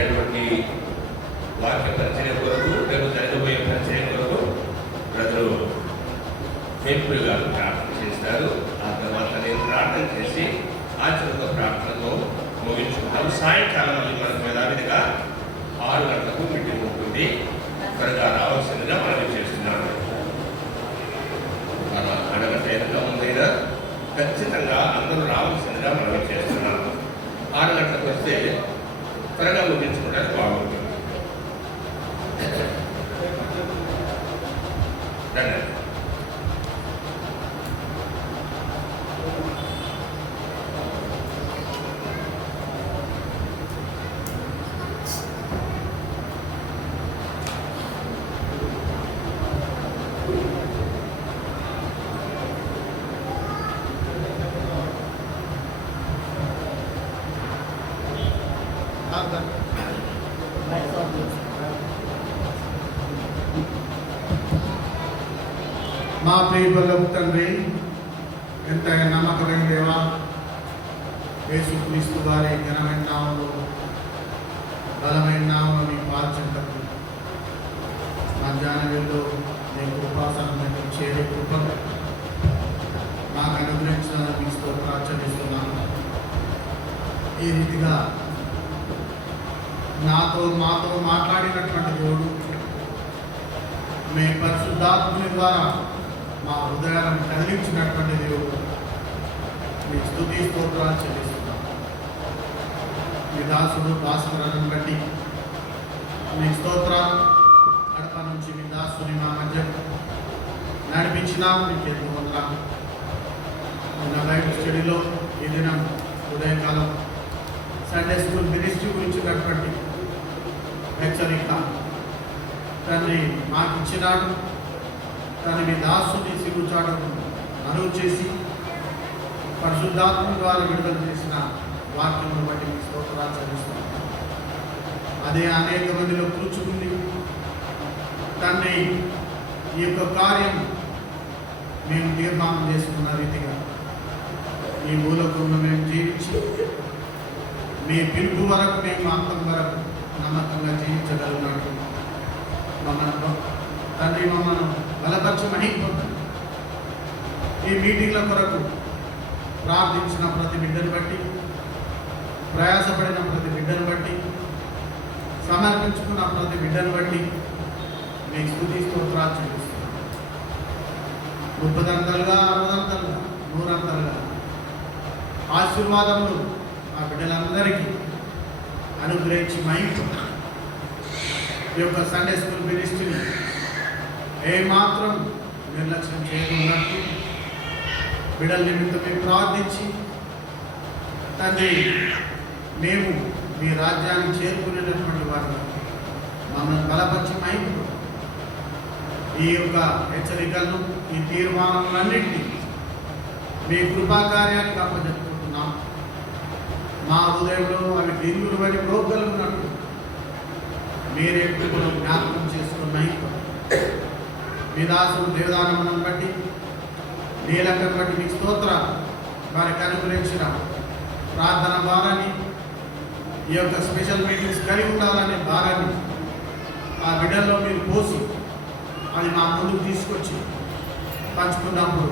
జరిగినటువంటి వాక్య పరిచయం కొరకు రేపు జరగబోయే పరిచయం కొరకు ప్రజలు మేపులు గారు ప్రార్థన చేస్తారు. ఆ తర్వాత నేను ప్రార్థన చేసి ఆచరణతో ప్రార్థనతో ముగించుకుంటాం. సాయంకాలం మళ్ళీ మనకు యథావిధిగా 6 గంటలకు మీటింగ్ ఉంటుంది. త్వరగా రావాల్సిందిగా మనం చేస్తున్నాను. మన అడగట ఎంత ఉందైనా ఖచ్చితంగా అందరూ రావాల్సిందిగా మనం చేస్తున్నాం. 6 గంటలకు వస్తే త్వరగా ముగించుకోవడానికి బాగుంటుంది. ధన్యవాదాలు. మా ప్రియబలపు తండ్రి, ఎంతగా నమ్మకమైన దేవా, యేసుక్రీస్తు వారి ఘనమైన నామములో బలమైన నామములో మీ పాల్చెంతకు మధ్యాహ్న వేళలో మీ కృపాసనం చేరే కృప నాకు అనుగ్రహించిన మీ స్తోత్రాచరిస్తున్నాను. ఈ రీతిగా మాతో మాట్లాడినటువంటి దేవుడు మీ పరిశుద్ధాత్ముని ద్వారా మా హృదయాలను కదిలించినటువంటి దేవుడు మీ స్తుతి స్తోత్రాలు చెల్లిస్తున్నాం. మీ దాసుడు భాస్కరను బట్టి మీ స్తోత్రాలు కడప నుంచి మీ దాసుని మా మధ్య నడిపించినా మీకు ఎంతో వందనాలు. నిన్న బైబిల్ స్టడీలో ఈ దినం ఉదయకాలం సండే స్కూల్ మినిస్ట్రీ గురించినటువంటి హెచ్చరిక తండ్రి మాకు ఇచ్చినాడు. కానీ మీ దాసుని సిగుచాటను అనువు చేసి పరిశుద్ధాత్మ ద్వారా విడుదల చేసిన వాక్యమును బట్టి మీ స్తోత్రాలు చెల్లిస్తున్నాం. అదే అనేక మందిలో కూర్చుకుంది తండ్రి. ఈ యొక్క కార్యం మేము తీర్మానం చేసుకున్న రీతిగా ఈ మూలకంలో మేము జీవించి మీ పిలుపు వరకు మేము అంతం వరకు నమ్మకంగా జీవించగలిగినట్టు మమ్మల్ని తండ్రి మమ్మల్ని బలపరిచి మహింపొందండి. ఈ మీటింగ్ల కొరకు ప్రార్థించిన ప్రతి బిడ్డను బట్టి, ప్రయాసపడిన ప్రతి బిడ్డను బట్టి, సమర్పించుకున్న ప్రతి బిడ్డను బట్టి మీకు స్తుతి స్తోత్రాలు చెల్లిస్తున్నాం. 30 60 100 ఆశీర్వాదములు ఆ బిడ్డలందరికీ అనుగ్రహించి మహింపొందండి. ఈ యొక్క సండే స్కూల్ మినిస్ట్రీని ఏమాత్రం నిర్లక్ష్యం చేయకున్నట్టు బిడ్డల నిమిత్తమే ప్రార్థించి తండ్రి మేము మీ రాజ్యాన్ని చేరుకునేటటువంటి వారు మమ్మల్ని బలపరిచి మహింపు ఈ యొక్క హెచ్చరికలను ఈ తీర్మానాలన్నింటినీ మీ కృపాకార్యానికి అప్పచెప్పుకుంటున్నాం. మా హృదయంలో అవి దిగులు పడి ప్రోగలుగున్నట్టు మీరే కృపను జ్ఞాపకం చేసుకున్నాయి. మీ దాసుడు దేవదానములను బట్టి నీలంకను బట్టి మీకు స్తోత్ర వారికి అనుగ్రహించిన ప్రార్థన భారాన్ని, ఈ యొక్క స్పెషల్ మీటింగ్స్ కలిగి ఉండాలనే భారాన్ని ఆ బిడ్డల్లో మీరు పోసి అది మా ముందుకు తీసుకొచ్చి పంచుకున్నప్పుడు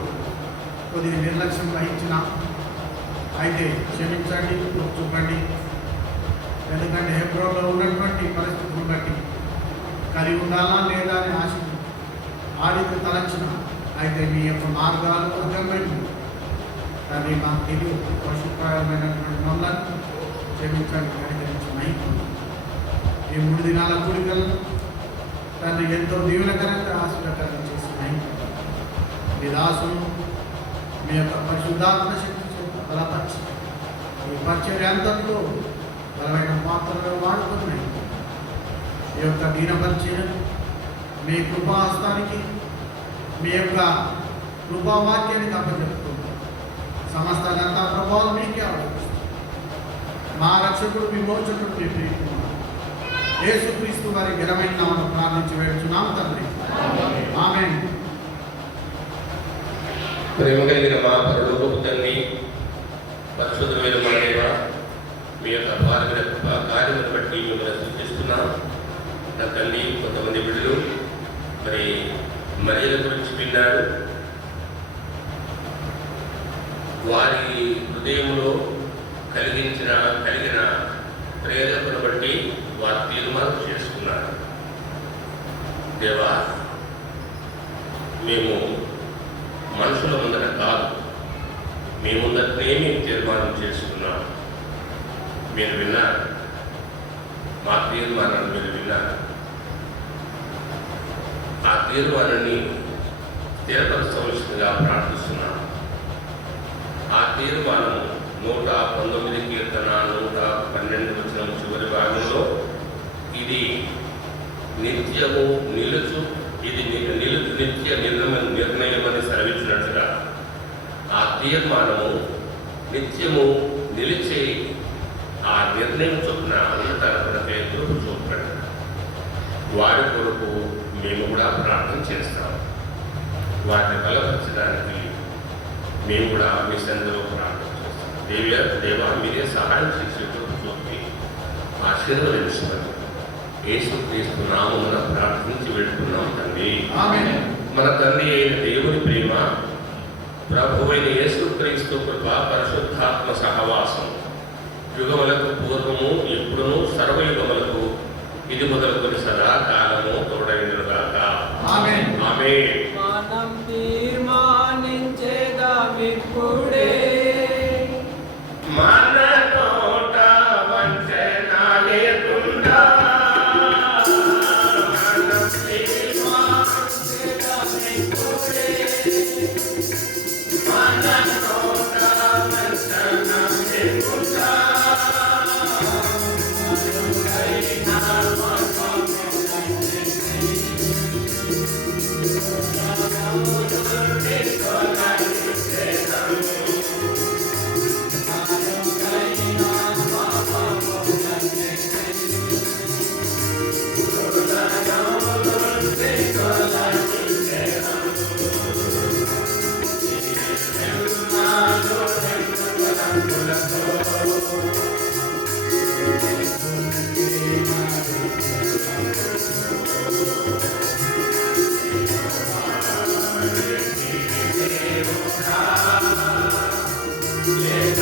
కొద్దిగా నిర్లక్ష్యం వహించిన అయితే క్షమించండి, చూపండి. ఎందుకంటే హెబ్రోన్లో ఉన్నటువంటి పరిస్థితులను బట్టి కలిగి ఉండాలా లేదా అని ఆశ ఆడికి తలంచిన అయితే మీ యొక్క మార్గాలు అర్థమైంది. కానీ మాకు తెలియదు పశుప్రాయమైనటువంటి మమ్మల్ని క్షమించండి, కనికరించినాయి. ఈ 3 దినాల కూడికలను తండ్రి ఎంతో దీవెనకరంగా ఆశీర్వకరంగా చేసినాయి. మీ దాసులు మీ యొక్క పరిశుద్ధాత్మ శక్తి బలపరిచి ఈ పరిచర్య అంతట్లో బలమైన పాత్రలు వాడుతున్నాయి. ఈ యొక్క దీనపరిచయం మీ కృపాహస్తానికి, మీ యొక్క కృపావాక్యానికి అప్పచెప్పుకుంటాం. సమస్త గంతా ప్రభావం మీకే ఆలోచిస్తాం. మా రక్షకుడు, మీ మోచకుడు, మీ ప్రియకుమారుడు యేసుక్రీస్తు వారి ఘనమైన నామములో ప్రార్థించి వేడుచున్నాం తండ్రి. ఆమేన్. ప్రేమ కలిగిన మా పరలోకపు తండ్రి, పరిశుద్ధమైన మా దేవ, మీ యొక్క అపారమైన కార్యమును బట్టి మిమ్మల్ని సూచిస్తున్నాం. నా తల్లి కొంతమంది బిడ్డలు మరి మరియల గురించి విన్నారు. వారి హృదయంలో కలిగిన ప్రేరణను బట్టి వారు తీర్మానం చేసుకున్నారు. దేవా, మేము మనుషుల ముందర కాదు, మీ ముందరనే మేము తీర్మానం చేసుకున్నాం. మీరు విన్నారు, మా తీర్మానాన్ని మీరు విన్నారు. ఆ తీర్మానాన్ని స్థిరపరచవలసిందిగా ప్రార్థిస్తున్నాం. ఆ తీర్మానం 119 కీర్తన 112 వచనం చివరి భాగంలో ఇది నిత్యము నిలుచు, ఇది నిత్య నిర్ణయమని సెలవిచ్చినట్టుగా ఆ తీర్మానము నిత్యము నిలిచే ఆ నిర్ణయం చొప్పున తరపునకే ఎదురు చూపండి. వారి కొరకు మేము కూడా ప్రార్థన చేస్తాం. వారిని బలపరచడానికి మేము కూడా మీ సన్నిధిలో ప్రార్థన చేస్తాం. దేవా, మీరే సహాయం చేసేట్టు చూపి ఆశీర్వదించమని యేసుక్రీస్తు నామమున ప్రార్థించి వెళ్తున్నాం తండ్రి. మన తండ్రి అయిన దేవుని ప్రేమ, ప్రభువైన యేసుక్రీస్తు కృప, పరిశుద్ధాత్మ సహవాసం యుగములకు పూర్వము ఎప్పుడును సర్వయుగములకు ఇది మొదలుకొని సదాకాలము తోడైనగాక. ఆమేన్. మనం తీర్మానించేదామిప్పుడే మన తోట వంచన లేకుండా మనం తీర్మానించేదామిప్పుడే. మన తోట వంచన లేకుండా లేక